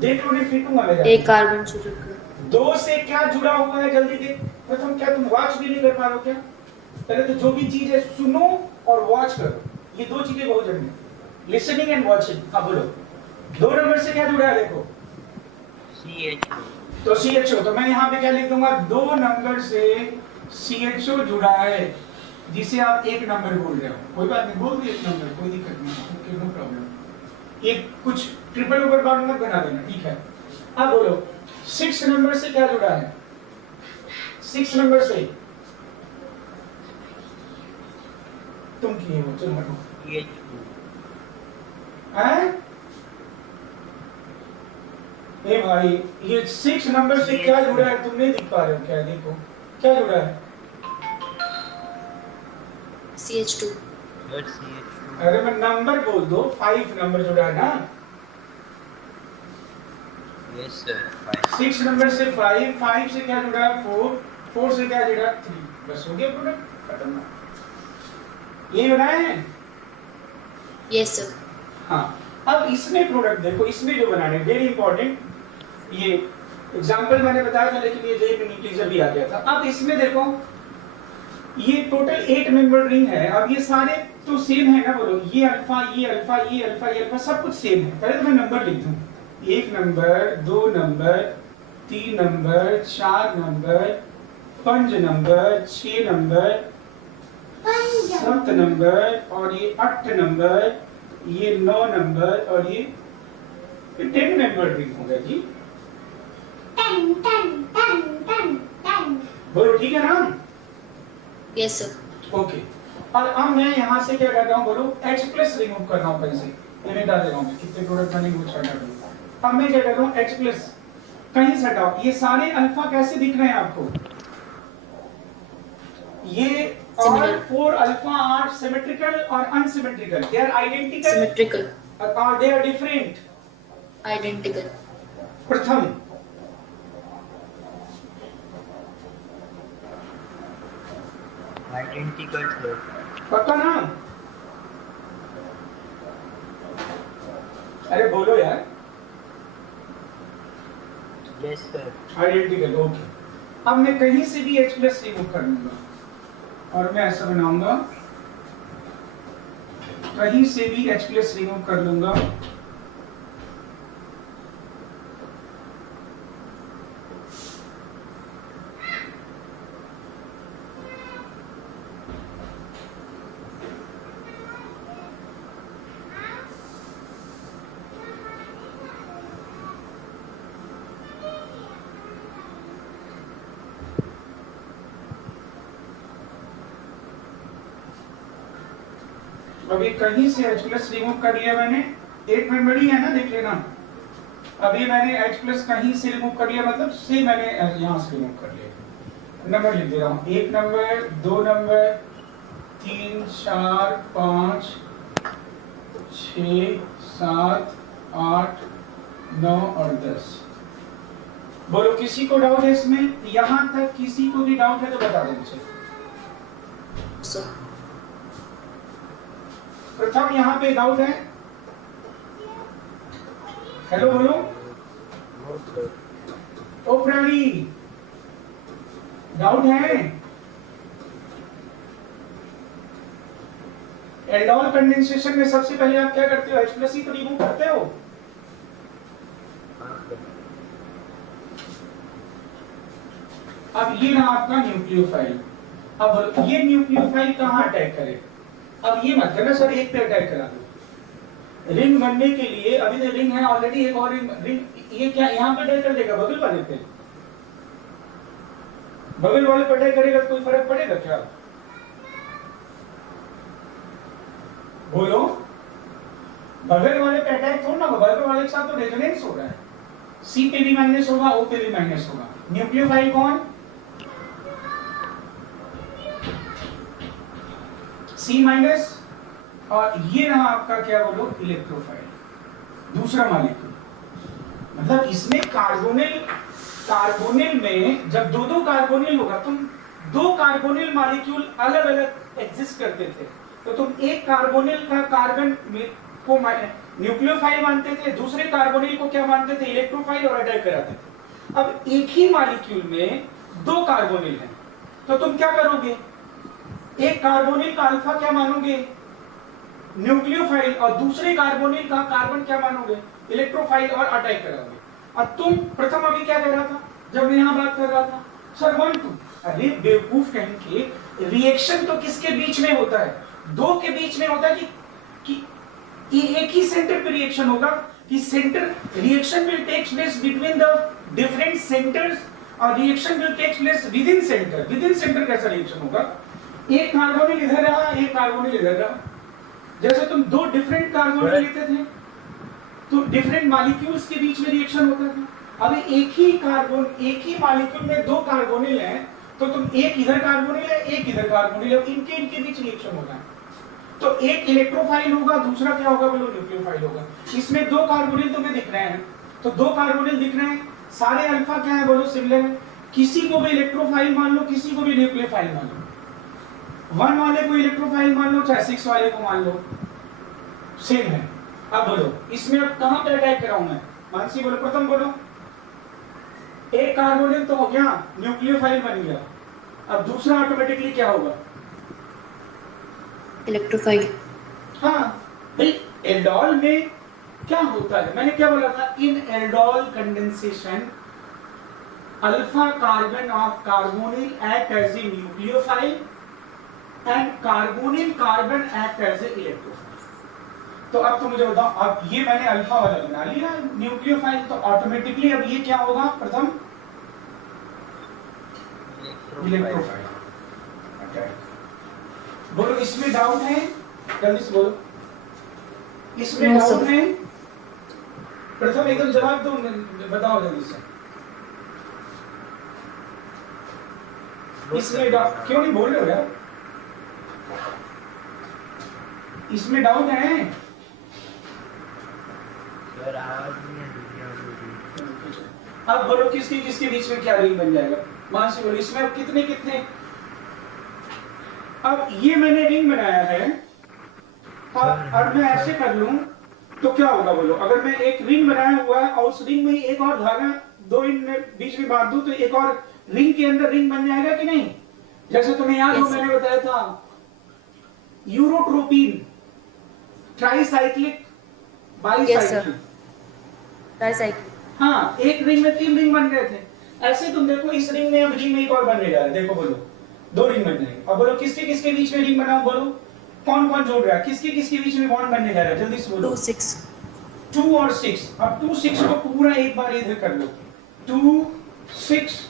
देख लो, पीटूंगा मैं। एक कार्बन से जुड़ कर 2 से क्या जुड़ा हुआ है जल्दी देख। प्रथम क्या तुम वॉच भी नहीं कर पा रहे हो क्या? पहले तो जो भी चीज है सुनो और वॉच करो, ये 2 चीजें बहुत जरूरी है, लिसनिंग एंड वॉचिंग। अब बोलो 2 नंबर से क्या जुड़ा है? देखो CH2। तो CHO, तो मैं यहाँ पे क्या लिख दूंगा? 2 नंबर से CHO जुड़ा है, जिसे आप 1 नंबर बोल रहे हो। कोई बात नहीं, बोल दिए 1 नंबर, कोई दिक्कत नहीं, नो प्रॉब्लम। ये कुछ ट्रिपल ओवर बाउंड मत बना देना, ठीक है। अब बोलो 6 नंबर से क्या जुड़ा है? 6 नंबर से तुम किए हो, चलो हटो। CH2। हैं? ए भाई, ये 6 नंबर से क्या जुड़ा है? तुम नहीं दिख पा रहे हो क्या? देखो क्या जुड़ा है। CH2। Sir CH2। अरे मैं नंबर बोल दो, 5 नंबर जुड़ा है ना। Yes sir. 6 नंबर से 5 से क्या जुड़ा है? 4 से क्या जुड़ा है? 3। बस हो गया प्रोडक्ट, खत्म। ये बनाए हैं? Yes sir. हाँ, अब इसमें प्रोडक्ट देखो, इसमें जो बनाने वेरी इंपॉर्टेंट, ये एग्जांपल मैंने बताया था लेकिन ये जेब इंटीजर भी आ गया था। अब इसमें देखो ये टोटल 8 मेंबर रिंग है। अब ये सारे तो सेम है ना? बोलो ये अल्फा, ये अल्फा, ये अल्फा, ये अल्फा, सब कुछ सेम है। पहले तो मैं नंबर लिख दूं, 1 number 2 number 3 number 4 number 5 number 6 number 7 number और ये 8 नंबर, ये 9 नंबर और ये 10 मेंबर रिंग हो गया जी। बोलो ठीक है ना? Yes sir. ओके। और अब मैं यहाँ से क्या कर रहा हूँ? बोलो H+ रिमूव कर रहा हूँ, कहीं से ये मिटा दे रहा हूँ, कितने प्रोडक्ट बने वो हटा दूँ। अब मैं क्या कर रहा हूँ? H+ कहीं से हटाओ। ये सारे अल्फा कैसे दिख रहे हैं आपको? ये all 4 alpha are symmetrical or unsymmetrical? They are identical Symmetrical। or they are different? Identical। प्रथम आइडेंटिकल सर। पक्का ना? अरे बोलो यार। Yes sir. Identical, okay. अब मैं कहीं से भी H+ रिमूव कर लूंगा और मैं ऐसा बनाऊंगा कहीं से भी H प्लस रिमूव कर लूंगा, अभी कहीं से H प्लस रिमूव कर लिया मैंने, एक मेमोरी है ना, देख लेना। अभी मैंने H प्लस कहीं से रिमूव कर लिया, मतलब से मैंने यहाँ से रिमूव कर लिया। नंबर लिख दे रहा हूँ, 1 नंबर, 2 नंबर, 3, 4, 5, 6, 7, 8, 9 और 10। बोलो किसी को डाउट है इसमें? यहाँ तक किसी को भी डाउट है तो बता दो मुझे। प्रथम यहाँ पे डाउट है? हेलो बोलो। ओ प्राणी, डाउट है? एल्डोल कंडेंसेशन में सबसे पहले आप क्या करते हो? H प्लस ही तो रिमूव करते हो। अब ये रहा आपका न्यूक्लियोफाइल। अब ये न्यूक्लियोफाइल कहाँ अटैक करे? अब ये मत करना सर एक पे अटैक करा दो। रिंग बनने के लिए अभी तो रिंग है ऑलरेडी, एक और रिंग, ये क्या यहाँ पे अटैक कर देगा? बगल वाले पे, बगल वाले पे अटैक करेगा तो कोई फर्क पड़ेगा क्या? बोलो, बगल वाले पे अटैक थोड़ा ना होगा, बगल वाले के साथ तो रेजोनेंस हो रहा है। सी पे भी माइनस होगा, ओ पे भी माइनस होगा। न्यूक्लियोफाइल कौन? सी माइनस। और ये रहा आपका क्या बोलो? इलेक्ट्रोफाइल, दूसरा मॉलिक्यूल। मतलब इसमें कार्बोनिल में जब दो दो कार्बोनिल होगा, तुम दो कार्बोनिल मॉलिक्यूल अलग अलग एग्जिस्ट करते थे, तो तुम एक कार्बोनिल का कार्बन को न्यूक्लियोफाइल मानते थे, दूसरे कार्बोनिल को क्या मानते थे? इलेक्ट्रोफाइल, और अटैक कराते थे। अब एक ही मॉलिक्यूल में दो कार्बोनिल हैं, तो तुम क्या करोगे? एक कार्बोनिल का अल्फा क्या मानोगे? न्यूक्लियोफाइल, और दूसरे कार्बोनिल का कार्बन क्या मानोगे? इलेक्ट्रोफाइल, और अटैक कराओगे। और तुम प्रथम अभी क्या कह रहा था जब मैं यहां बात कर रहा था? सर 1 2। अरे बेवकूफ कहेंगे, रिएक्शन तो किसके बीच में होता है? दो के बीच में होता है कि एक ही सेंटर पे रिएक्शन होगा, कि centre reaction will take place between the different centres, और reaction will take place within centre. Within centre कैसा रिएक्शन होगा? एक कार्बोनिल इधर रहा, एक कार्बोनिल इधर रहा। जैसे तुम दो डिफरेंट कार्बोनिल लेते थे तो डिफरेंट मॉलिक्यूल्स के बीच में रिएक्शन होता था। अब एक ही मॉलिक्यूल में दो कार्बोनिल हैं, तो तुम एक इधर कार्बोनिल है, एक इधर कार्बोनिल है, इनके बीच रिएक्शन होगा। तो एक इलेक्ट्रोफाइल होगा, दूसरा क्या होगा बोलो? न्यूक्लियोफाइल होगा। इसमें दो कार्बोनिल तुम्हें दिख रहे हैं, तो दो कार्बोनिल दिख रहे हैं, सारे अल्फा क्या है बोलो? सिमिलर है। किसी को भी इलेक्ट्रोफाइल मान लो, किसी को भी न्यूक्लियोफाइल मान लो। 1 वाले को इलेक्ट्रोफाइल मान लो, चाहे 6 वाले को मान लो, सेम है। अब बोलो इसमें अब कहां पे अटैक कराऊं मैं? मानसी बोलो, प्रथम बोलो। एक कार्बोनिल तो हो गया, न्यूक्लियोफाइल बन गया। अब दूसरा ऑटोमेटिकली क्या होगा? इलेक्ट्रोफाइल। हाँ भाई, एल्डोल में क्या होता है? मैंने क्या बोला था? In aldol condensation alpha carbon of carbonyl act as a nucleophile and carbonyl carbon act as a electrophile. तो अब तो मुझे बताओ, अब ये मैंने अल्फा वाला बना लिया न्यूक्लियोफाइल, तो ऑटोमेटिकली अब ये क्या होगा? प्रथम इलेक्ट्रोफाइल। बोलो इसमें डाउट है? जल्दी से बोलो, इसमें डाउट है? प्रथम एकदम जवाब दो, बताओ जल्दी से। इसमें डाउट क्यों नहीं बोल रहे हो यार? इसमें डाउट है? अब बोलो किसके किसके बीच में क्या रिंग बन जाएगा? मानसी बोलो इसमें अब कितने कितने? अब ये मैंने रिंग बनाया है, अब मैं ऐसे कर लूं तो क्या होगा बोलो? अगर मैं एक रिंग बनाया हुआ है और उस रिंग में एक और धागा दो इन बीच में बांध दूं तो एक और रिंग के अंदर रिंग बन जाएगा कि नहीं? जैसे तुम्हें याद हो मैंने बताया था urotropin, tricyclic, Yes, bicyclic. Tricyclic. हाँ, एक रिंग में 3 रिंग बन गए थे। ऐसे तुम देखो इस रिंग में अब रिंग में एक और बनने जा रहा है, देखो बोलो 2 रिंग बन गए। अब बोलो किसके किसके बीच में रिंग बनाओ, बोलो कौन कौन जोड़ रहा है, किसके किसके बीच में बॉन्ड बनने जा रहा है, जल्दी से बोलो। 2 6 2 और 6। अब 2 6 को पूरा एक बार इधर कर लो। 2 6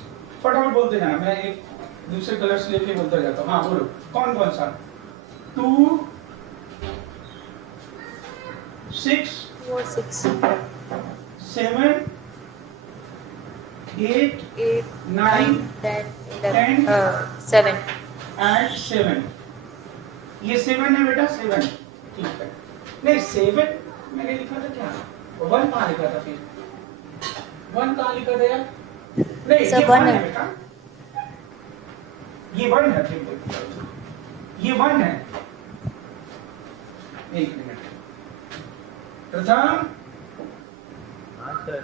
फटाफट बोलते जाना, मैं एक दूसरे कलर से लेके बोलता जाता हूँ। हाँ बोलो कौन कौन सा। 2 6 2 और 6 7 8 8 9 9 10 10 11 7 एंड 7। ये 7 है बेटा, 7 ठीक है। नहीं 7 मैंने लिखा था क्या, 1 कहाँ लिखा था फिर, 1 कहाँ लिखा था यार, नहीं सब ये 1 1 है है। बेटा, ये 1 है ठीक है, ये 1 है। एक मिनट प्रथम, हाँ सर।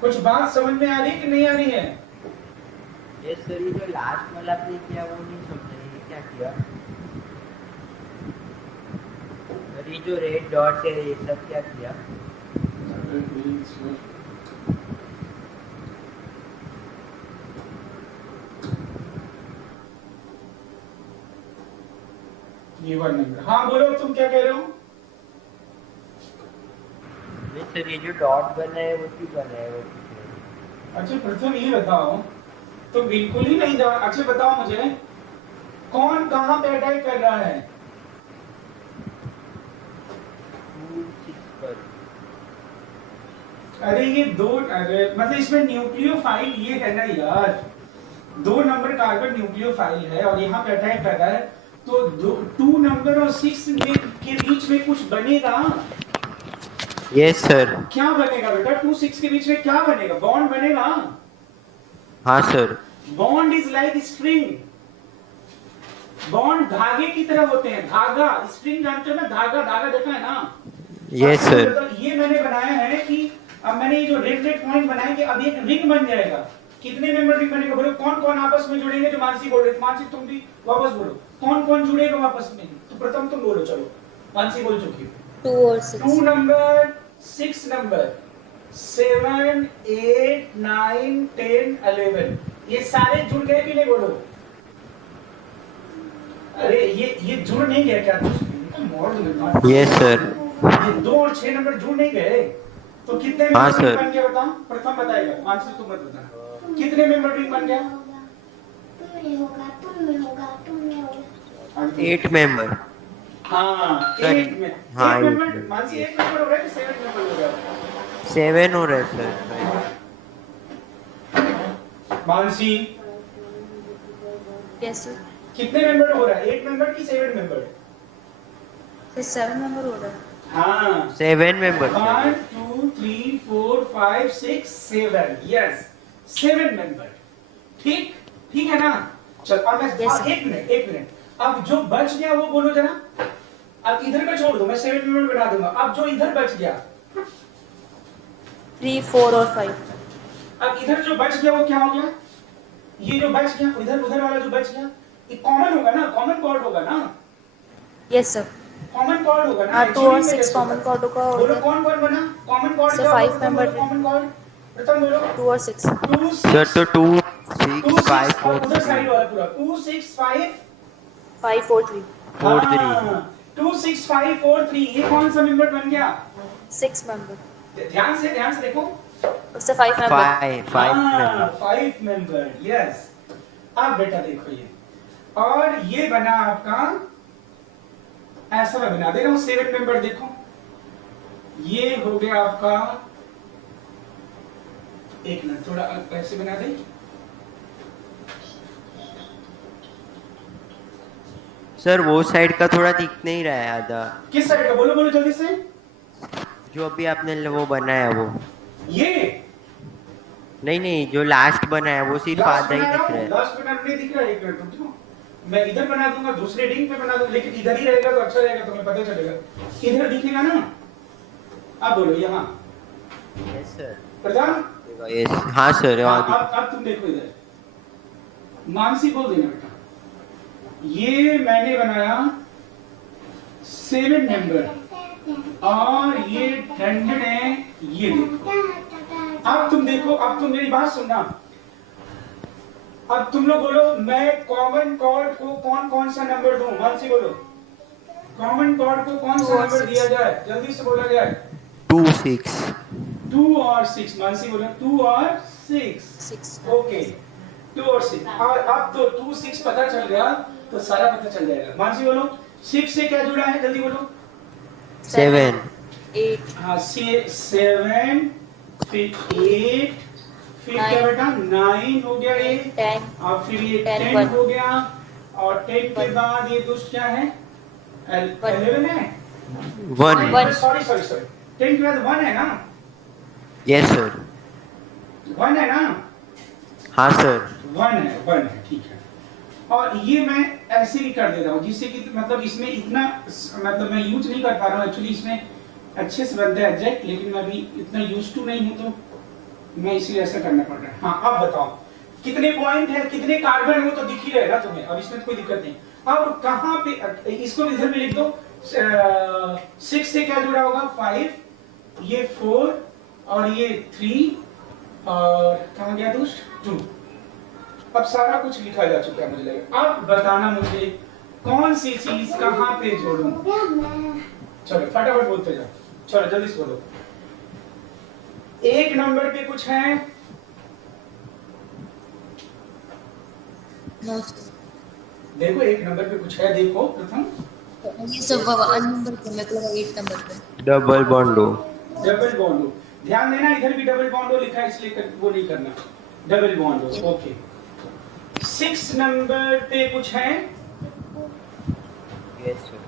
कुछ बात समझ में आ रही है कि नहीं आ रही है। यस सर, ये जो लास्ट वाला आपने किया वो नहीं समझा, ये क्या किया सर? ये जो रेड डॉट है ये सब क्या किया? ये 1 नंबर, हाँ बोलो तुम क्या कह रहे हो। नहीं सर, ये जो डॉट बना है वो क्यों बना है, वो कुछ नहीं। अच्छा प्रथम ये बताओ, तो बिल्कुल ही नहीं जान। अच्छा बताओ मुझे कौन कहाँ पे अटैक कर रहा है। 2 6 पर। अरे ये दो, अरे मतलब इसमें न्यूक्लियोफाइल ये है ना यार, 2 नंबर कार्बन न्यूक्लियोफाइल है और यहाँ पे अटैक कर रहा है, तो 2 नंबर और 6 में के बीच में कुछ बनेगा। Yes sir. क्या बनेगा बेटा, 2 6 के बीच में क्या बनेगा, बॉन्ड बनेगा। हाँ sir. Bond is like string, bond धागे की तरह होते हैं। धागा, स्ट्रिंग जानते हो ना, धागा, धागा देखा है ना। Yes sir. तो ये मैंने बनाया है कि अब मैंने ये जो रेड रेड पॉइंट बनाए कि अब एक रिंग बन जाएगा। कितने मेंबर रिंग बनेगा बोलो, कौन कौन आपस में जुड़ेंगे, जो मानसी बोल रही थी। मानसी तुम भी वापस बोलो कौन कौन जुड़ेगा आपस में, तो प्रथम तुम बोलो, चलो मानसी बोल चुकी हो। 2 और 6 2 नंबर 6 नंबर 7 8 9 10 11 ये सारे जुड़ गए कि नहीं बोलो। अरे ये जुड़ नहीं गया क्या, यस सर। ये 2 और 6 नंबर जुड़ नहीं गए, तो कितने हाँ, मेंबर रिंग सर। बन गया बताओ। प्रथम बताएगा, मानसी तुम मत बताना, कितने मेंबर रिंग बन गया। 8 मेंबर। हाँ सर, 8 में हाँ, 8 eight member. member। Mansi 8 member हो रहा है कि 7 मेंबर हो रहा है। 7 हो रहा है सर। मानसी कैसे कितने मेंबर हो रहा है, 8 मेंबर की 7 मेंबर। फिर 7 मेंबर हो रहा है। हाँ 7 मेंबर। 1 2 3 4 5 6 7 yes 7 member. ठीक ठीक है ना। चल अब मैं Yes, sir. एक मिनट अब जो बच गया वो बोलो जरा। अब इधर का छोड़ दो, मैं 7 मेंबर बना दूंगा। अब जो इधर बच गया, 3 4 और 5 अब इधर जो बच गया वो क्या हो गया, ये जो बच गया इधर, उधर वाला जो बच गया ये कॉमन होगा ना, कॉमन कॉर्ड होगा ना, यस सर। कॉमन कॉर्ड होगा ना। हाँ 2 Actually और में 6 जैसे कॉमन कॉर्ड होगा और बोलो इधर कौन कौन बना कॉमन कॉर्ड, Sir, क्या 5 member कॉमन कॉर्ड प्रथम बोलो। 2 और 6 2 सर 6 तो 2 6 5 और 4 उधर साइड 3 वाला पूरा 2 6 5 5 4 3 4 3। 2 6 5 4 3 ये कौन सा मेंबर बन गया। 6 मेंबर ध्यान से देखो। उससे 5 मेंबर 5 मेंबर। 5 member yes. अब बेटा देखो ये, और ये बना आपका, ऐसा मैं बना दे रहा हूं 7 मेंबर। देखो ये हो गया आपका, एक मिनट थोड़ा ऐसे बना दे। सर वो साइड का थोड़ा दिख नहीं रहा है आधा, किस साइड का बोलो बोलो जल्दी से। जो अभी आपने वो बनाया वो। ये नहीं नहीं, जो लास्ट बनाया वो सिर्फ लास्ट आधा ही बना रहा दिख रहा हूं, है। लास्ट बना नहीं दिख रहा है। एक मिनट रुक जाओ, मैं इधर बना दूंगा, दूसरे रिंग पे बना दूंगा, लेकिन इधर ही रहेगा तो अच्छा रहेगा, तुम्हें पता चलेगा। इधर दिखेगा ना। अब बोलो यहाँ यस सर। प्रधान। यस हाँ सर। अब तुम देखो इधर, मानसी बोल देना बेटा। ये मैंने बनाया 7 मेंबर और ये डंडन है, ये देखो। अब तुम देखो, अब तुम मेरी बात सुनना। अब तुम लोग बोलो मैं कॉमन कॉर्ड को कौन कौन सा नंबर दूं? मानसी बोलो कॉमन कॉर्ड को कौन सा नंबर दिया जाए? जल्दी से बोला जाए। 2 6 2 और 6। मानसी बोलो 2 और 6। ओके 2 और 6। और अब तो 2 6 पता चल गया तो सारा पता चल जाएगा। मानसी बोलो 6 से क्या जुड़ा है? जल्दी बोलो। 7 8 हाँ 7, फिर 8, फिर क्या बेटा 9 हो गया ये, 10 और फिर ये 10 10 हो गया, और 10 के बाद ये दोस्त क्या है? 11 है। 1 सॉरी 10 के बाद 1 है ना? यस सर 1 है ना? हाँ सर 1 है ठीक है। और ये मैं ऐसे ही कर दे रहा हूँ जिससे कि मतलब इसमें इतना मतलब मैं यूज नहीं कर पा रहा हूँ एक्चुअली। इसमें अच्छे से बनता है एग्जैक्ट, लेकिन मैं अभी इतना यूज टू नहीं हूँ तो मैं इसलिए ऐसा करना पड़ रहा है। हाँ अब बताओ कितने पॉइंट है, कितने कार्बन है, वो तो दिख ही रहेगा तुम्हें, अब इसमें तो कोई दिक्कत नहीं। अब कहाँ पे इसको इधर भी लिख दो। 6 से क्या जुड़ा होगा? 5, ये 4 और ये 3 और कहाँ गया दोस्त? 2। अब सारा कुछ लिखा जा चुका है मुझे लगे। अब बताना मुझे कौन सी चीज कहाँ पे जोड़ूं? चलो फटाफट बोलते जाओ, चलो जल्दी से बोलो। एक नंबर पे कुछ है? नो देखो एक नंबर पे कुछ है, देखो प्रथम। ये सब 1 नंबर पे, मेरे को लगा 8 नंबर पे। डबल बॉन्ड हो डबल बॉन्ड हो, ध्यान देना इधर भी डबल बॉन्ड हो लिखा है, इसलिए वो नहीं करना। डबल बॉन्ड हो, ओके। 6 नंबर पे कुछ है? Yes sir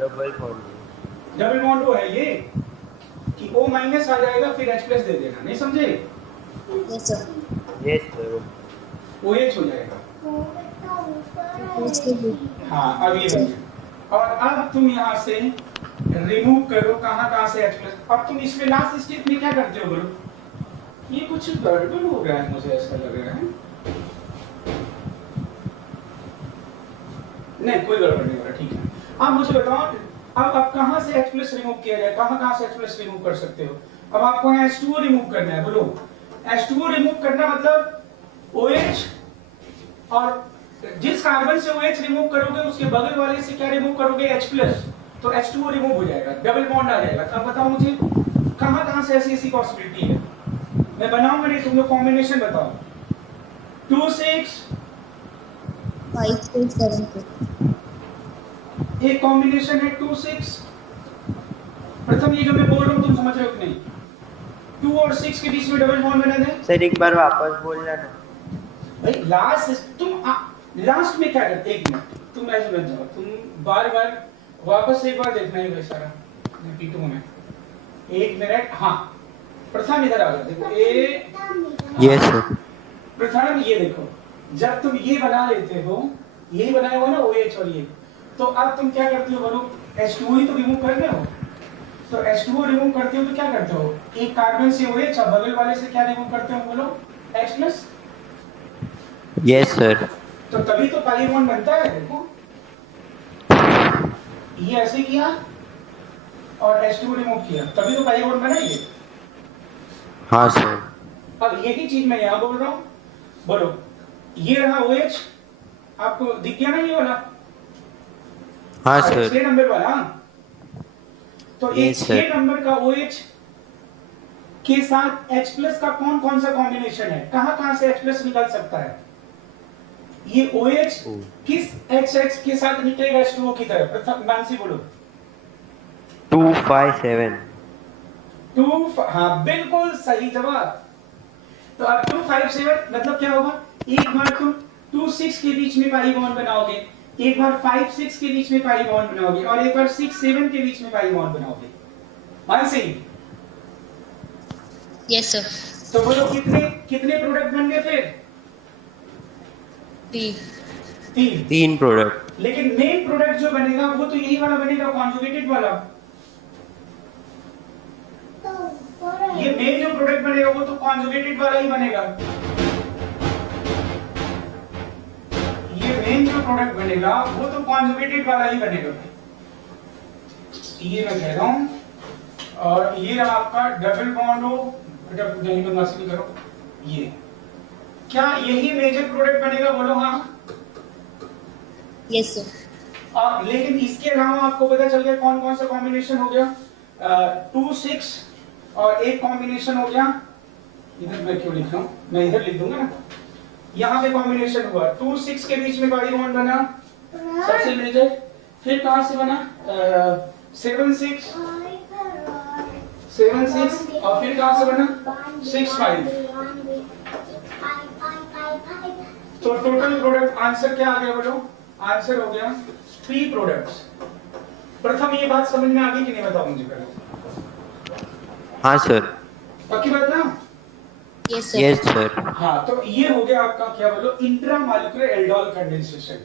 double bond double bond हो है ये कि O माइनस आ जाएगा फिर H प्लस दे देना, नहीं समझे? Yes sir yes sir OH हो जाएगा। हाँ अब ये बन गया। और अब तुम यहाँ से रिमूव करो, कहाँ कहाँ से H प्लस। अब तुम इसमें लास्ट स्टेप में क्या करते हो बोलो? ये कुछ गड़बड़ हो रहा है, मुझे ऐसा लग रहा है। नहीं कोई गड़बड़ नहीं हो रहा, ठीक है। अब मुझे बताओ अब कहाँ से H प्लस रिमूव किया जाए? कहाँ से H प्लस रिमूव कर सकते हो? अब आपको यहाँ H2O रिमूव करना है, बोलो। H2O रिमूव करना मतलब OH, और जिस कार्बन से OH रिमूव करोगे उसके बगल वाले से क्या रिमूव करोगे? H प्लस, तो H2O रिमूव हो जाएगा, डबल बॉन्ड आ जाएगा। अब बताओ मुझे कहाँ से ऐसी पॉसिबिलिटी है? मैं बनाऊंगा नहीं, तुम लोग कॉम्बिनेशन बताओ। 2 6 5 6 7 एक कॉम्बिनेशन है 2 6। प्रथम ये जो मैं बोल रहा हूँ तुम समझ रहे हो कि नहीं? 2 और 6 के बीच में डबल बॉन्ड बना दे। सर एक बार वापस बोलना ना। भाई लास्ट में क्या करते? एक मिनट तुम ऐसे बन जाओ, तुम बार वापस एक बार देखना है भाई सारा रिपीट में। एक मिनट, हाँ प्रथम इधर आ जाओ, देखो ए यस सर प्रथम ये देखो, जब तुम ये बना लेते हो, यही बनाया हुआ ना OH और ये, तो अब तुम क्या करते हो बोलो? H2O ही तो रिमूव कर रहे हो, तो H2O रिमूव करते हो तो क्या करते हो? एक कार्बन से OH और बगल वाले से क्या रिमूव करते हो बोलो? H plus. यस सर तो तभी तो पाई बॉन्ड बनता है। देखो ये ऐसे किया और H2O रिमूव किया, तभी तो पाई बॉन्ड बना ये। हाँ सर अब यही चीज मैं यहाँ बोल रहा हूँ, बोलो ये रहा OH, आपको दिख गया ना ये वाला? हाँ सर 6 नंबर वाला। तो एक Yes, 6 sir. नंबर का OH के साथ H प्लस का कौन सा कॉम्बिनेशन है? कहाँ से H प्लस निकल सकता है? ये OH किस HH के साथ निकलेगा H2O की तरफ? प्रथम मानसी बोलो। 2 5 7 हाँ बिल्कुल सही जवाब। तो अब 2 5 7 मतलब क्या होगा? एक बार तुम 2 6 के बीच में पाई बॉन्ड बनाओगे, एक बार 5 6 के बीच में पाई बॉन्ड बनाओगे, और एक बार 6 7 के बीच में पाई बॉन्ड बनाओगे। मानसी यस सर तो बोलो कितने प्रोडक्ट बन गए फिर? 3। 3 प्रोडक्ट लेकिन मेन प्रोडक्ट जो बनेगा वो तो यही वाला बनेगा, कॉन्जुगेटेड वाला। ये मेन जो प्रोडक्ट बनेगा वो तो कॉन्जुगेटेड वाला ही बनेगा। ये मेन जो प्रोडक्ट बनेगा वो तो कॉन्जुगेटेड वाला ही बनेगा। ये मैं कह रहा हूँ, और ये रहा आपका डबल बॉन्ड हो, बेटा नहीं बदमाशी करो, ये क्या यही मेजर प्रोडक्ट बनेगा, बोलो हाँ। Yes sir. और लेकिन इसके अलावा आपको पता चल गया कौन कौन सा कॉम्बिनेशन हो गया, 2 6 और एक कॉम्बिनेशन हो गया, इधर मैं क्यों लिख रहा हूँ, मैं इधर लिख दूंगा ना, यहाँ पे कॉम्बिनेशन हुआ 2 6 के बीच में बाई बॉन्ड बना सबसे मेजर, फिर कहाँ से बना 7 6 और फिर कहाँ से बना 6 5। तो टोटल प्रोडक्ट आंसर क्या आ गया बोलो, आंसर हो गया 3 प्रोडक्ट्स। प्रथम ये बात समझ में आ गई कि नहीं, बताओ मुझे पहले। हाँ सर। पक्की बात ना? Yes sir. Yes sir. हाँ, तो ये हो गया आपका क्या बोलो इंट्रामॉलिक्यूलर एल्डोल कंडेंसेशन।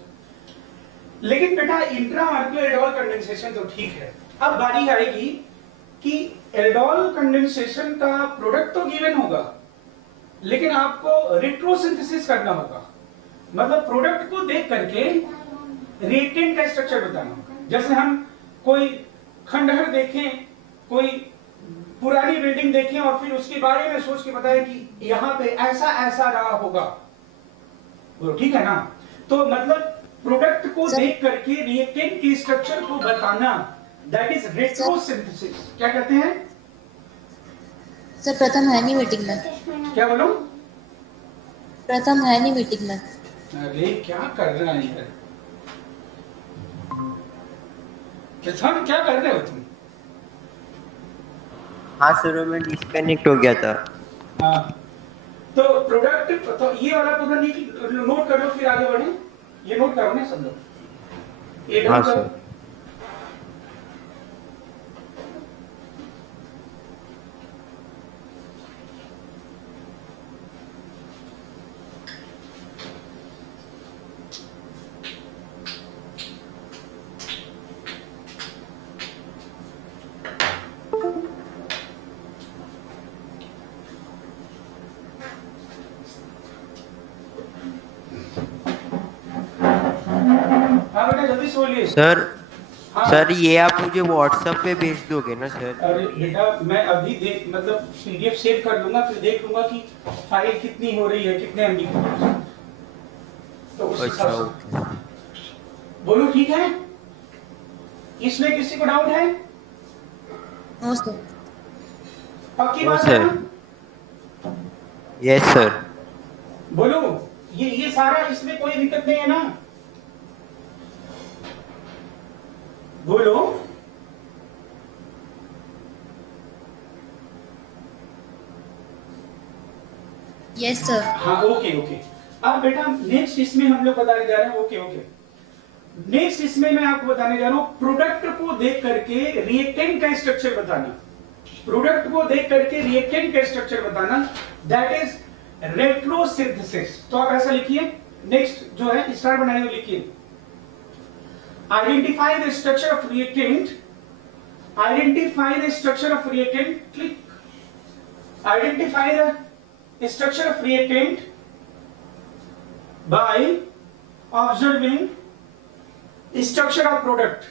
लेकिन बेटा इंट्रामॉलिक्यूलर एल्डोल कंडेंसेशन तो ठीक है, अब बारी आएगी कि एल्डोल कंडेंसेशन का प्रोडक्ट तो गिवन होगा, लेकिन आपको रेट्रोसिंथेसिस करना होगा, मतलब प्रोडक्ट को देख करके रिएक्टेंट का स्ट्रक्चर बताना होगा। जैसे हम कोई खंडहर देखें, कोई पुरानी बिल्डिंग देखें और फिर उसके बारे में सोच के बताएं कि यहाँ पे ऐसा ऐसा रहा होगा, वो ठीक है ना। तो मतलब प्रोडक्ट को देख करके रिएक्टेंट के स्ट्रक्चर को बताना, दैट इज रेट्रोसिंथेसिस। क्या कहते हैं सर? प्रथम है नहीं मीटिंग में। क्या बोलो? प्रथम है नहीं मीटिंग में। अरे क्या कर रहे हैं यार, प्रथम क्या कर रहे हो तुम? हाँ सर, मैं डिस्कनेक्ट हो गया था। हाँ, तो प्रोडक्ट, तो ये वाला पूरा नोट करो फिर आगे बढ़े। ये नोट करो ना सब लोग, ये हाँ नोट करो। सर। हाँ बेटा जल्दी से बोलिए सर। हाँ। सर ये आप मुझे व्हाट्सएप पे भेज दोगे ना सर? अरे बेटा मैं अभी देख मतलब पीडीएफ सेव कर लूंगा, फिर देख लूंगा कि फाइल कितनी हो रही है, कितने एमबी की, तो उस अच्छा हिसाब ओके। से बोलो। ठीक है, इसमें किसी को डाउट है? No sir. पक्की नो बात है सर। ना? Yes sir. बोलो, ये सारा, इसमें कोई दिक्कत नहीं है ना? बोलो। Yes sir. हाँ ओके ओके। अब बेटा नेक्स्ट इसमें हम लोग बताने जा रहे हैं, ओके ओके, नेक्स्ट इसमें मैं आपको बताने जा रहा हूं प्रोडक्ट को देख करके रिएक्टेंट का स्ट्रक्चर बताना। प्रोडक्ट को देख करके रिएक्टेंट का स्ट्रक्चर बताना, दैट इज रेट्रोसिंथेसिस। तो आप ऐसा लिखिए, नेक्स्ट जो है स्टार बनाइए, लिखिए identify the structure of reactant, identify the structure of reactant, click, identify the structure of reactant by observing structure of product,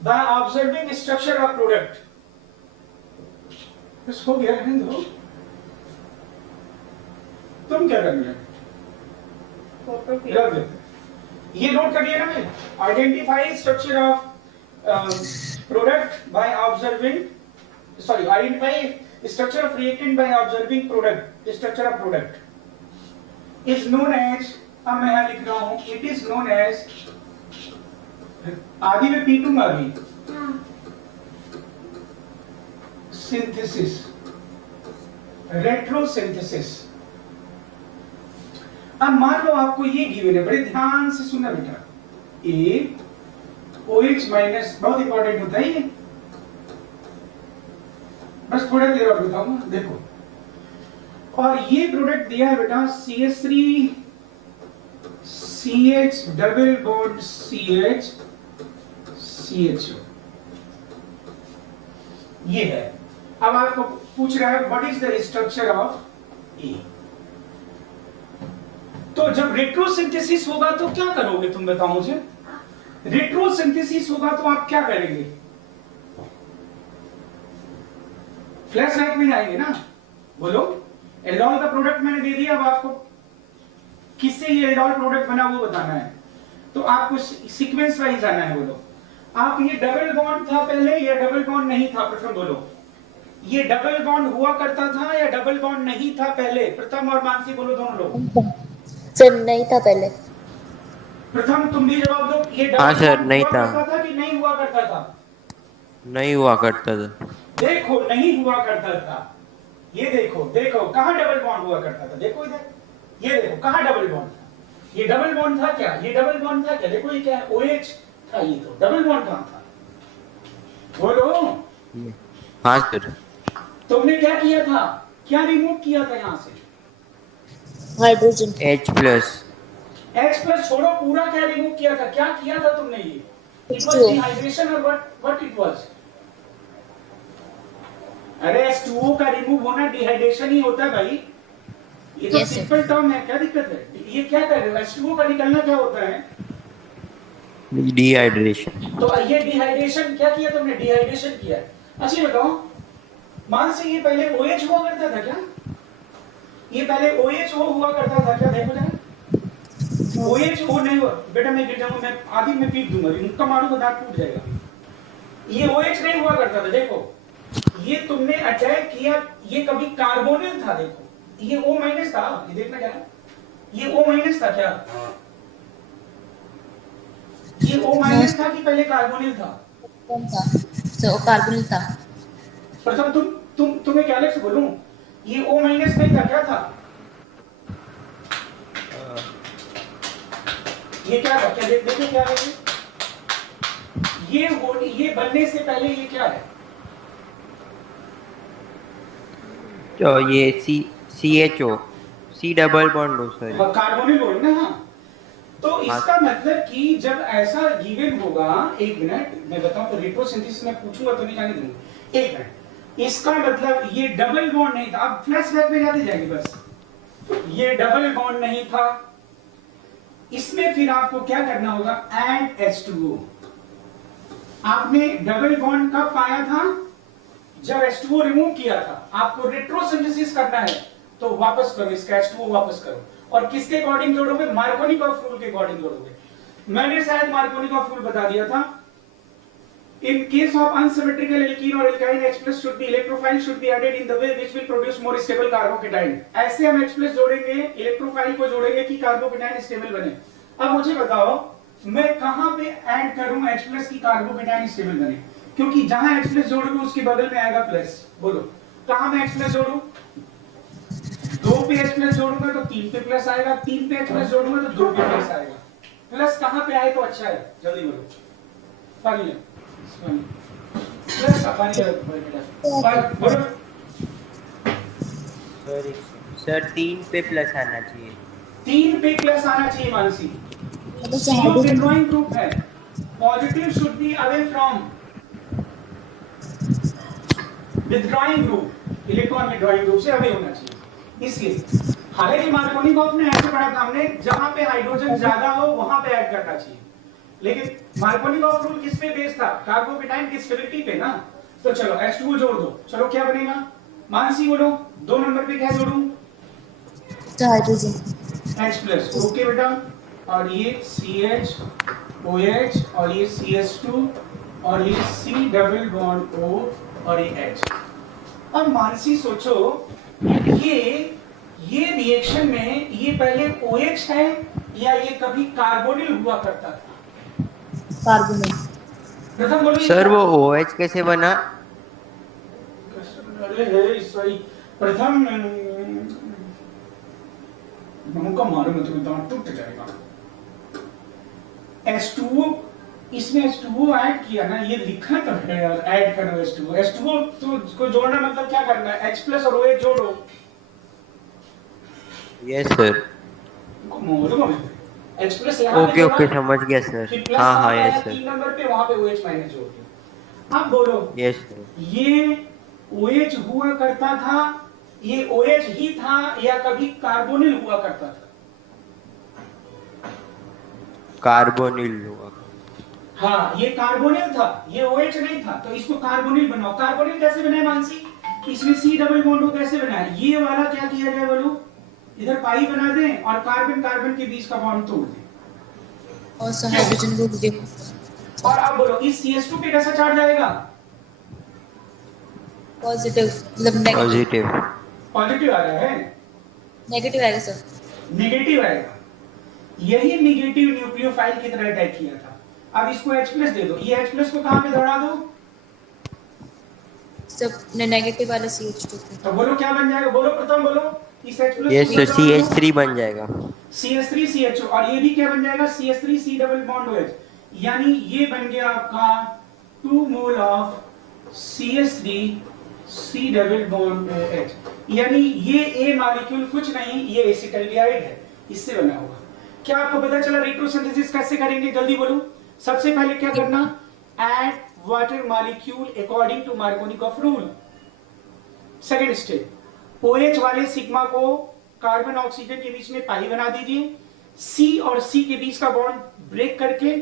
by observing structure of product। बस हो गया, रहने दो, तुम क्या कर रहे हो? ये नोट करिए ना, मैं identify structure of product by observing, sorry identify structure of reactant by observing product, structure of product is known as, अब मैं यहाँ लिख रहा हूँ, it is known as, आदि में P2 में आदि, synthesis, retrosynthesis। अब मान लो आपको ये गिवन है, बड़े ध्यान से सुनना बेटा, A OH माइनस, बहुत इंपॉर्टेंट होता है ये, बस थोड़ा देर और बताऊंगा, देखो। और ये प्रोडक्ट दिया है बेटा CH3 CH double bond CH CHO, ये है। अब आपको पूछ रहा है what is the structure of A. तो जब रेट्रोसिंथेसिस होगा तो क्या करोगे तुम बताओ मुझे? रेट्रोसिंथेसिस होगा तो आप क्या करेंगे? फ्लैशबैक में जाएंगे ना, बोलो। एल्डोल का प्रोडक्ट मैंने दे दिया, अब आपको किससे ये एल्डोल प्रोडक्ट बना वो बताना है, तो आपको सीक्वेंस वाइज जाना है। बोलो आप, ये डबल बॉन्ड था पहले या डबल बॉन्ड नहीं था? प्रथम बोलो, ये डबल बॉन्ड हुआ करता था या डबल बॉन्ड नहीं था पहले? प्रथम और मानसी बोलो, दोनों लोग। सर नहीं था पहले। प्रथम तुम भी जवाब दो, ये हाँ डबल सर, बॉन्ड नहीं हुआ था। करता था कि नहीं हुआ करता था? नहीं हुआ करता था। देखो नहीं हुआ करता था, ये देखो, देखो कहां डबल बॉन्ड हुआ करता था, देखो इधर, ये देखो कहां डबल बॉन्ड था। ये डबल बॉन्ड था क्या? ये डबल बॉन्ड था क्या? देखो ये क्या है, OH था, ये तो डबल बॉन्ड कहां था? बोलो। हाँ सर। तुमने क्या किया था, क्या रिमूव किया था यहां से? हाइड्रोजन। H+। H+ छोड़ो, पूरा क्या रिमूव किया था? क्या किया था तुमने? ये इट वाज H2O। डिहाइड्रेशन और व्हाट इट वाज? अरे H2O का रिमूव होना डिहाइड्रेशन ही होता है भाई, ये तो Yes, sir. सिंपल टर्म है, क्या दिक्कत है? ये क्या कर रहे हो? H2O का निकलना क्या होता है? डिहाइड्रेशन। तो ये डिहाइड्रेशन क्या किया तुमने? डिहाइड्रेशन किया है। अच्छा ये बताओ, मान से ये पहले OH हुआ करता था क्या? ये पहले OHO हुआ करता था क्या? देखो जरा, OHO नहीं हुआ बेटा, मैं गिर जाऊंगा, मैं आदि में पीट दूंगा, मुक्का मारूंगा दांत टूट जाएगा। ये OH नहीं हुआ करता था, देखो ये तुमने अटैक किया, ये कभी कार्बोनिल था, देखो ये O- था, ये देखना क्या, ये O- था क्या? ये O- था कि पहले कार्बोनिल था? कौन था? सर कार्बोनिल था। प्रथम तुम्हें क्या लग से बोलूं, ये O- नहीं था, क्या था? ये क्या था? क्या देखो क्या है ये बनने से पहले ये क्या है? तो ये CHO, C डबल बॉन्ड हो सॉरी। कार्बोनिल हो ना। हाँ, तो हाँ। इसका मतलब कि जब ऐसा गिवन होगा, एक मिनट मैं बताऊं, तो रेट्रोसिंथेसिस में पूछूंगा तो नहीं जाने दूंगा, एक मिनट। इसका मतलब ये डबल बॉन्ड नहीं था, अब फ्लैशबैक में जाते जाएंगे बस, ये डबल बॉन्ड नहीं था, इसमें फिर आपको क्या करना होगा, एंड H2O। आपने डबल बॉन्ड कब पाया था? जब H2O रिमूव किया था। आपको रेट्रोसिंथेसिस करना है तो वापस करो, इसका H2O वापस करो, और किसके अकॉर्डिंग जोड़ोगे? मार्कोनिकॉफ रूल के अकॉर्डिंग जोड़ोगे। मैंने शायद मार्कोनिकॉफ रूल बता दिया था। In case of unsymmetrical alkene or alkyne, H+ should be electrophile should be added in the way which will produce more stable carbocation। ऐसे हम H+ जोड़ेंगे, इलेक्ट्रोफाइल को जोड़ेंगे कि कार्बोकेटाइन स्टेबल बने। अब मुझे बताओ मैं कहां पे ऐड करूं H+ की कार्बोकेटाइन स्टेबल बने? क्योंकि जहां H+ जोड़ोगे उसके बगल में आएगा प्लस। बोलो कहां मैं H+ जोड़ूं? 2 पे H+ जोड़ूंगा तो 3 पे प्लस आएगा, 3 पे H+ जोड़ूंगा तो 2 पे प्लस आएगा। प्लस कहां पे आए तो अच्छा है? जल्दी बोलो। पानी है, प्लस का पानी है, बोलो। सर 3 पे प्लस आना चाहिए। 3 पे प्लस आना चाहिए मानसी। मतलब CO हाइड्रोजन। विड्रॉइंग ग्रुप है, positive should be away from withdrawing group, electron withdrawing group से अवे होना चाहिए। इसलिए हालांकि मार्कोनिकॉफ ने ऐसे पढ़ा था हमने, जहां पे हाइड्रोजन ज्यादा हो वहां पे ऐड करना चाहिए, लेकिन मार्कोनिकॉफ रूल किस पे बेस्ड था? कार्बोकेटाइन की स्टेबिलिटी पे ना। तो चलो H2O जोड़ दो, चलो क्या बनेगा? मानसी बोलो 2 नंबर पे क्या जोड़ूं? हाइड्रोजन। H+, ओके बेटा, और ये CH OH और ये CH2 और ये C डबल बॉन्ड O और ये H। अब मानसी सोचो, ये रिएक्शन में ये पहले OH है या ये कभी कार्बोनिल हुआ करता था? कार्बोनिल। प्रथम बोलो सर वो OH कैसे बना? सॉरी प्रथम मुंह मारो मत, दांत टूट जाएगा। H2O, इसमें H2O ऐड किया ना, ये लिखा तो है यार, ऐड करो H2O। H2O तो को जोड़ना मतलब क्या करना है? H+ और OH जोड़ो। Yes sir. H+ यहां पे ओके जोड़ा, ओके समझ गया सर। फिर प्लस हाँ कहां हाँ पे आया? Yes sir. 3 नंबर पे, वहां पे OH माइनस जोड़ दिया। अब बोलो यस सर। ये OH हुआ करता था, ये OH ही था या कभी कार्बोनिल हुआ करता था? कार्बोनिल हुआ। हाँ ये कार्बोनिल था, ये OH नहीं था, तो इसको कार्बोनिल बनाओ। कार्बोनिल कैसे बनाए मानसी? इसमें सी डबल बॉन्ड को कैसे बनाए, ये वाला क्या किया जाए बोलो, इधर पाई बना दें और कार्बन कार्बन के बीच का बॉन्ड तोड़ दें, और सर हाइड्रोजन को रिमूव और अब बोलो इस CH2 पे कैसा चार्ज आएगा, पॉजिटिव मतलब नेगेटिव, पॉजिटिव। पॉजिटिव आ रहा है, नेगेटिव आएगा सर, नेगेटिव आएगा, यही नेगेटिव न्यूक्लियोफाइल की तरह अटैक किया था। अब इसको H+ दे दो, ये H+ को कहां पे दौड़ा दो, सब नेगेटिव वाला CH2 पे, तो बोलो क्या बन जाएगा, बोलो प्रथम बोलो, इस H+ ये को सर दौड़ा दो, CH3 बन जाएगा। CH3 CHO, और ये भी क्या बन जाएगा, CH3 C double bond OH, यानी ये बन गया आपका 2 mole of CH3 C double bond OH, यानी ये A मॉलिक्यूल कुछ नहीं, ये एसिटाइलडिहाइड है, इससे बना होगा। क्या आपको पता चला रेट्रोसिंथेसिस कैसे करेंगे, जल्दी बोलो। सबसे पहले क्या करना, add water molecule according to Markovnikov rule. Second step, OH वाले सिग्मा को कार्बन ऑक्सीजन के बीच में पाई बना दीजिए, C और C के बीच का बॉन्ड ब्रेक करके,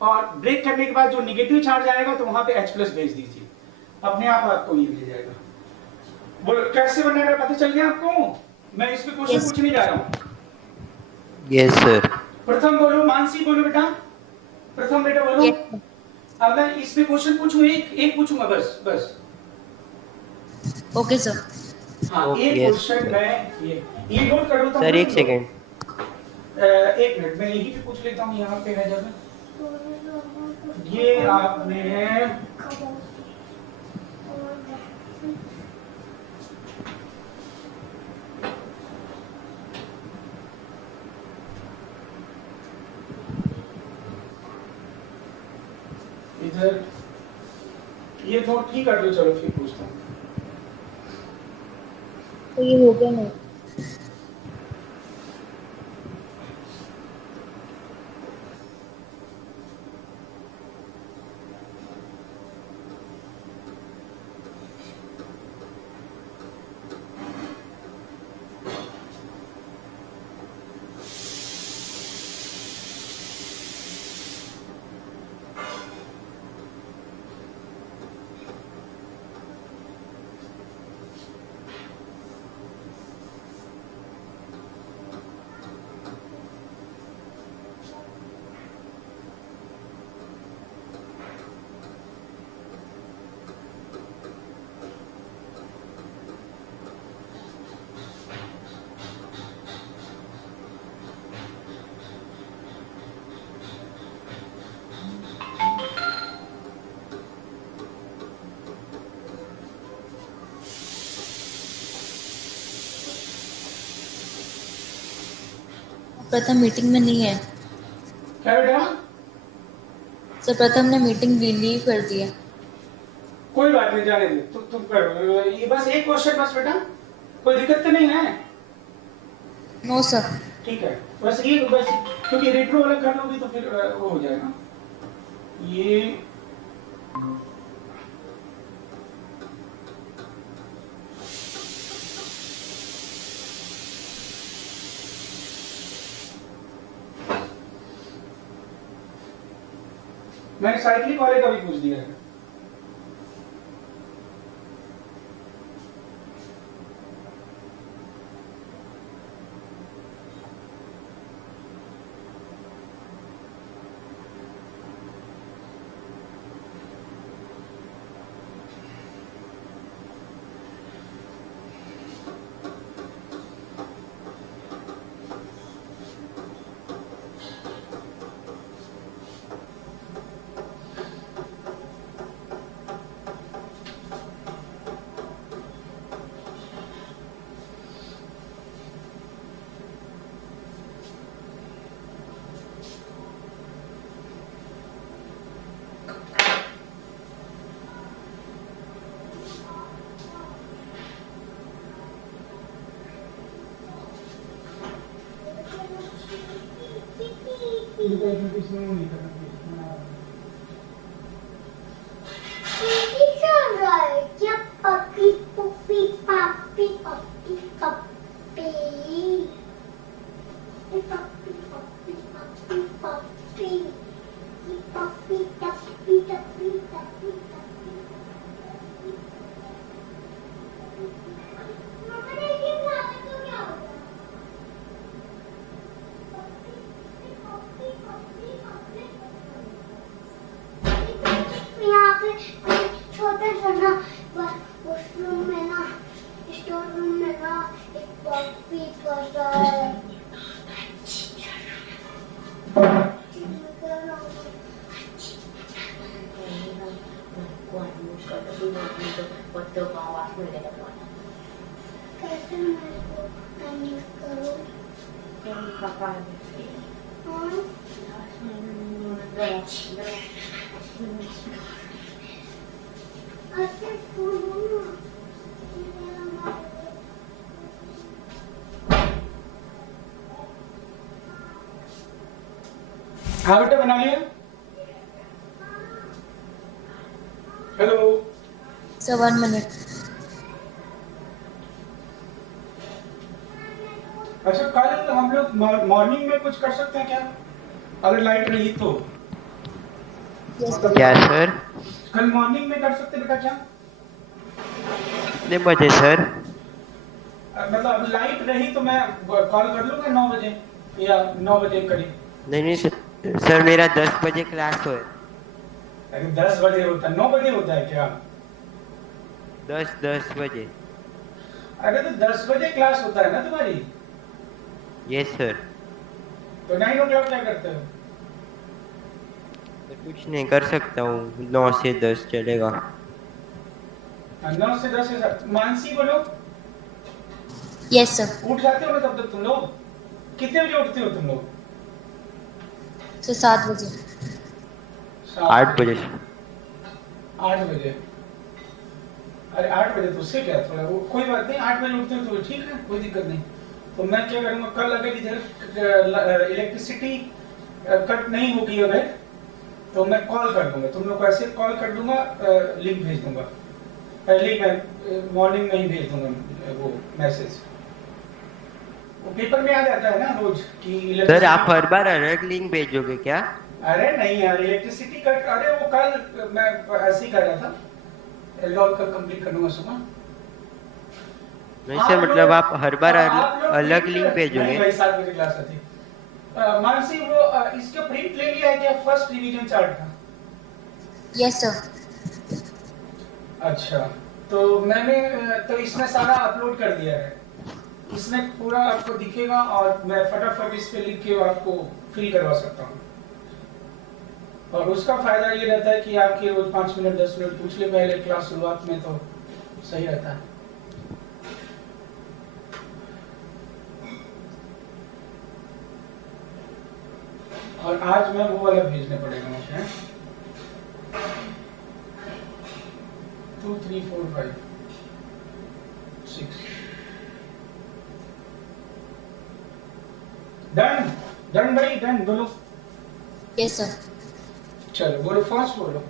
और ब्रेक करने के बाद जो नेगेटिव चार्ज आएगा तो वहां पे H+ भेज दीजिए, अपने आप आपको ये मिल जाएगा। बोलो कैसे बनाना है, पता चल गया आपको, मैं इस पे क्वेश्चन Yes. पूछने जा रहा हूं। Yes sir. प्रथम बोलो, मानसी बोलो बेटा, प्रथम बेटा बोलो। Yes. अब मैं इस पे क्वेश्चन पूछूं, एक पूछूंगा बस बस। ओके सर, हाँ Okay, एक yes, क्वेश्चन sir. मैं ये नोट कर लेता हूँ। सर एक सेकेंड। एक मिनट मैं यही पे पूछ लेता हूँ, यहाँ पे है जगह। ये आपने इधर ये नोट ठीक कर दो, चलो फिर पूछता हूँ। तो ये हो गया नहीं, प्रथम मीटिंग में नहीं है क्या बेटा, सर, प्रथम ने मीटिंग लीव कर दिया। कोई बात नहीं, जाने दो, तुम करो ये, बस एक क्वेश्चन बस बेटा, कोई दिक्कत तो नहीं है। नो सर, ठीक है, बस ये बस, क्योंकि रेट्रो वाला कर लोगी तो फिर वो हो जाएगा ये। मैंने साइक्लिक वाले का भी पूछ दिया है। 去努力的，我都把我回来了。 कैसे मैं इसको मैनेज करूँ?跟爸爸的飞， हाँ? ऐसे बोलो ना कि मेरा मार दे। हाँ बेटा बना लिया। हेलो। Sir 1 minute. अच्छा कल हम लोग मॉर्निंग में कुछ कर सकते हैं क्या, अगर लाइट रही तो? क्या सर? कल मॉर्निंग में कर सकते बेटा क्या? कितने बजे सर? मतलब लाइट रही तो मैं कॉल कर लूंगा 9 बजे या 9 बजे करीब। नहीं नहीं सर, मेरा 10 बजे क्लास है। अरे 10 बजे होता है, 9 बजे होता है क्या? 10 बजे। अरे तो 10 बजे क्लास होता है ना तुम्हारी? Yes sir. तो 9 o'clock क्या करते हो? तो कुछ नहीं कर सकता हूँ, 9 से 10 चलेगा। 9 से 10 है सर। मानसी बोलो। Yes sir. उठ जाते हो ना तब तक तुम लोग? कितने बजे उठते हो तुम लोग? सर 7 बजे। 8 बजे। 8 बजे। अरे 8 बजे तो उससे क्या, थोड़ा वो कोई बात नहीं, 8 बजे उठते हो तो ठीक है, कोई दिक्कत नहीं। तो मैं क्या करूँगा, कल अगर इधर इलेक्ट्रिसिटी कट नहीं होगी अगर, तो मैं कॉल कर दूंगा तुम लोग को, ऐसे कॉल कर दूंगा, लिंक भेज दूंगा। पहले ही मैं मॉर्निंग में ही भेज दूंगा वो मैसेज, वो पेपर में आ जाता है ना रोज कि सर आप हर बार अलग लिंक भेजोगे क्या? अरे नहीं यार, इलेक्ट्रिसिटी कट, अरे वो कल मैं ऐसे ही कर रहा था, लॉग का कंप्लीट कर लूंगा सुबह। नहीं सर, मतलब आप हर बार अलग लिंक नहीं भेजोगे? भाई 7 बजे क्लास आती। मानसी वो इसका प्रिंट ले लिया है क्या, फर्स्ट रिवीजन चार्ट का? Yes sir. अच्छा, तो मैंने तो इसमें सारा अपलोड कर दिया है, इसमें पूरा आपको दिखेगा और मैं फटाफट इस पे लिख के आपको फिल करवा सकता हूँ। और उसका फायदा ये रहता है कि आपके रोज 5 मिनट 10 मिनट पूछ ले पहले क्लास शुरुआत में, तो सही रहता है। और आज मैं वो वाला भेजने पड़ेगा मुझे, 2 3 4 5 6 डन। डन भाई, डन बोलो। Yes sir. चलो बोलो, फास्ट बोलो।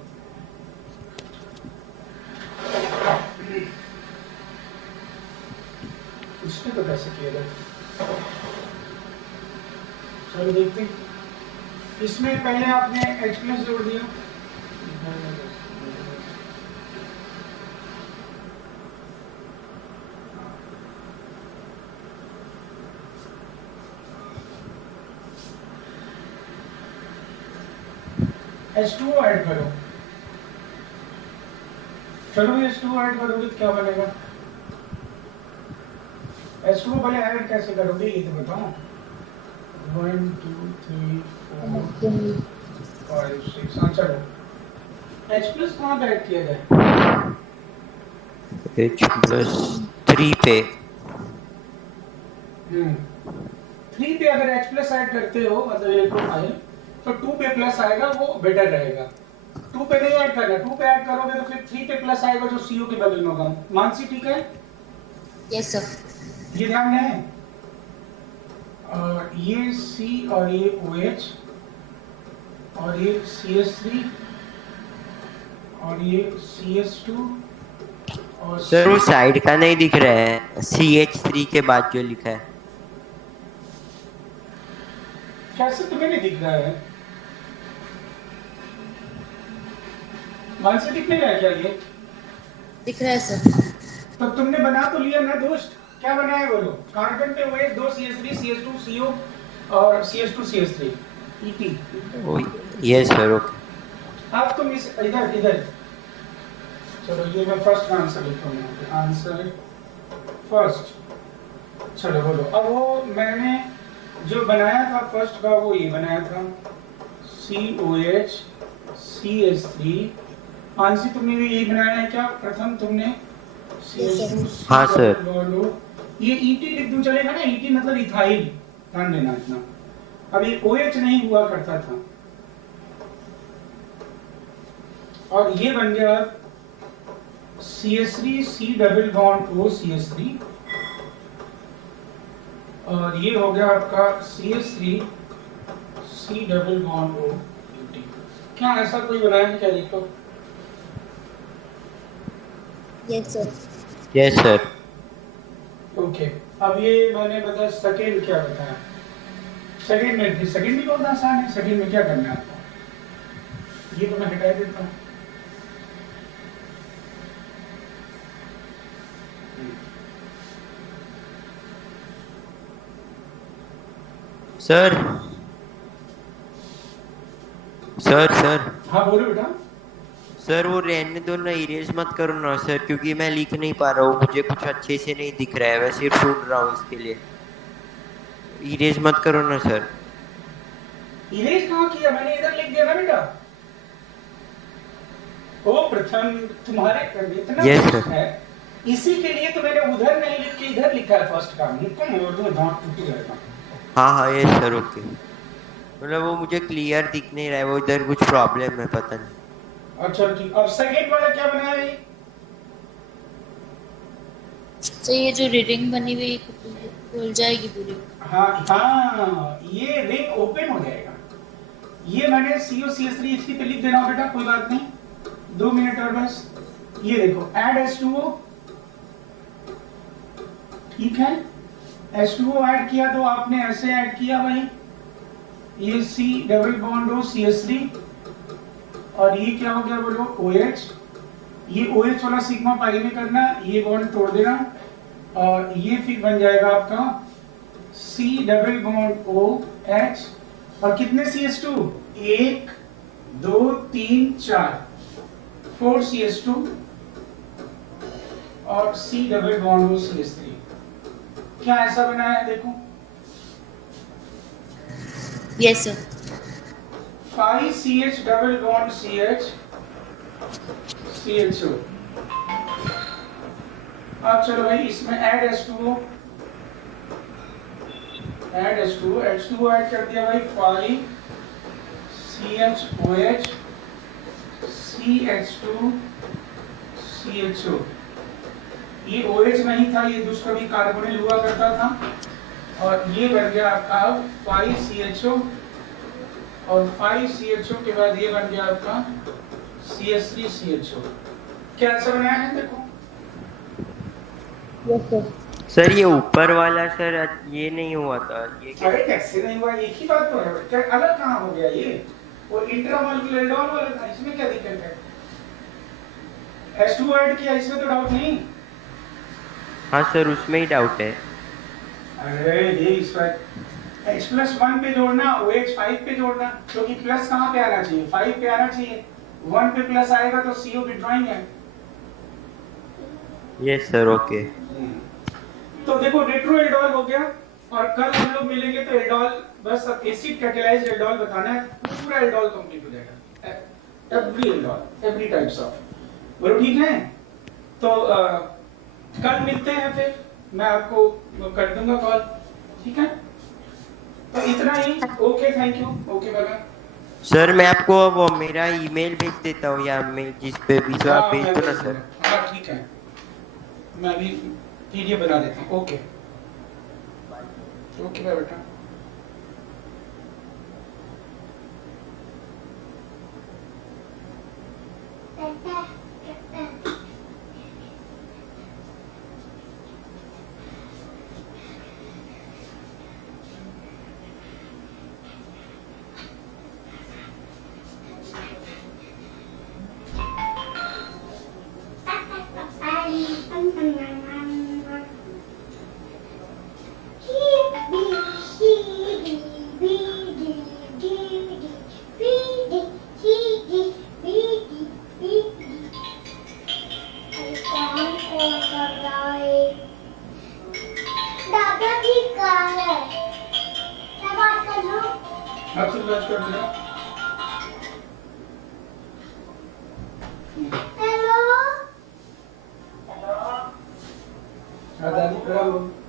इसने तो कैसे किया था? चलो देखते हैं। इसमें पहले आपने H प्लस जोड़ दिया, H2O ऐड करो। चलो H2O ऐड करोगे तो क्या बनेगा? H2O पहले ऐड कैसे करोगे ये तो बताओ। 1 2 3 4 5 6। हाँ चलो, H प्लस कहाँ पे ऐड किया जाए? H+3 पे। 3 पे अगर H प्लस ऐड करते हो मतलब इलेक्ट्रोफाइल, तो 2 पे प्लस आएगा, वो बेटर रहेगा। 2 पे नहीं ऐड करना, 2 पे ऐड करोगे तो फिर 3 पे प्लस आएगा जो CO के बगल में होगा। मानसी ठीक है? Yes sir. ये ध्यान है। और ये C और ये OH और ये CS3 और ये CS2 और सर वो साइड का नहीं दिख रहा है, CH3 के बाद जो लिखा है। कैसे तुम्हें नहीं दिख रहा है? मानसी दिखने लगा क्या ये? दिख रहा है सर। तो तुमने बना तो लिया ना दोस्त, क्या बनाया बोलो? कार्बन पे OH 2 CS3 CS2 CO और CS2 CS3 ET। Yes sir, okay. अब तुम इस इधर इधर चलो, ये मैं फर्स्ट का आंसर लिखूंगा, आंसर फर्स्ट। चलो बोलो। अब वो मैंने जो बनाया था फर्स्ट का, वो ये बनाया था COH CS3 मानसी तुमने भी यही बनाया है क्या? प्रथम तुमने CO2 हाँ, सर। ये ET लिख दूं चलेगा ना? ET मतलब इथाइल, ध्यान देना इतना। अब ये OH नहीं हुआ करता था, और ये बन गया CH3 C double bond O CH3, और ये हो गया आपका CH3 C double bond O UT। क्या ऐसा कोई बनाया है क्या? देखो। Yes sir. Yes sir. Okay, अब ये मैंने बताया सेकेंड क्या बताया? सेकेंड में, सेकेंड भी बहुत आसान है। सेकेंड में क्या करना है आपको? ये तो मैं हटा देता हूँ। सर सर सर हाँ बोलो बेटा। सर वो रहने दो ना, इरेज मत करो ना सर, क्योंकि मैं लिख नहीं पा रहा हूँ, मुझे कुछ अच्छे से नहीं दिख रहा है, मैं सिर्फ सुन रहा हूँ, इसके लिए इरेज मत करो ना सर। इरेज कहाँ किया? मैंने इधर लिख दिया ना बेटा। ओ प्रथम, तुम्हारे इतना Yes, कुछ sir. है, इसी के लिए तो मैंने उधर नहीं लिख के इधर लिखा है फर्स्ट का। मुझको मोड़ दूं, दांत टूट जाएगा। हाँ हाँ यस सर, ओके। मतलब वो मुझे क्लियर दिख नहीं रहा है, वो इधर कुछ प्रॉब्लम है, पता नहीं। अच्छा ठीक, अब सेकेंड वाला क्या बनाया है? तो ये जो रीडिंग बनी हुई खुल जाएगी पूरी? हाँ हाँ, ये रिंग ओपन हो जाएगा। ये मैंने COCH3 इसी पे लिख देना बेटा, कोई बात नहीं, 2 मिनट और बस। ये देखो ऐड H2O, ठीक है। H2O ऐड किया तो आपने ऐसे ऐड किया भाई, ये C double bond O CH3, और ये क्या हो गया बोलो? OH। ये OH वाला सिग्मा पाई में करना, ये बॉन्ड तोड़ देना, और ये फिर बन जाएगा आपका C डबल बॉन्ड OH, और कितने CH2? 1 2 3 4, 4 CH2 और C double bond O CH3। क्या ऐसा बनाया है? देखो yes sir. 5 CH double bond CH CHO। अब चलो भाई इसमें add H2O, add H2O, H2O add कर दिया भाई, 5 CHOH CH2 CHO। ये OH नहीं था, ये दूसरा भी कार्बोनिल हुआ करता था, और ये बन गया आपका 5 CHO, और 5 CHO के बाद ये बन गया आपका CH3 CHO। क्या ऐसा बनाया है? देखो यस सर। सर ये ऊपर वाला सर ये नहीं हुआ था, ये क्या? अरे कैसे नहीं हुआ? एक ही बात तो है, क्या अलग कहाँ हो गया? ये वो इंट्रामोलेक्युलर एल्डोल वाला था, इसमें क्या दिक्कत है? H2O ऐड किया, इसमें तो डाउट नहीं। हाँ सर उसमें ही डाउट है। अरे ये इस पर H+1 पे जोड़ना, OH 5 पे जोड़ना, क्योंकि प्लस कहाँ पे आना चाहिए? 5 पे आना चाहिए। 1 पे प्लस आएगा तो CO विड्रॉइंग है। Yes sir, okay. तो देखो रेट्रो एल्डोल हो गया, और कल हम लोग मिलेंगे तो एल्डोल, बस अब एसिड कैटेलाइज्ड एल्डोल बताना है, पूरा एल्डोल कंप्लीट हो जाएगा। Every aldol, every types of. बोलो ठीक है? तो कल मिलते हैं, फिर मैं आपको कर दूंगा कॉल, ठीक है? तो इतना ही। Okay, thank you. Okay bye. Sir मैं आपको वो मेरा ईमेल भेज देता हूँ, या मेल जिस पे भी, तो आप भेज दो ना सर। हाँ ठीक है, मैं अभी PDF बना देता हूँ। ओके ओके बाय बेटा। दादाजी कहाँ है? मैं बात कर लूं? आप बात कर देना। रंग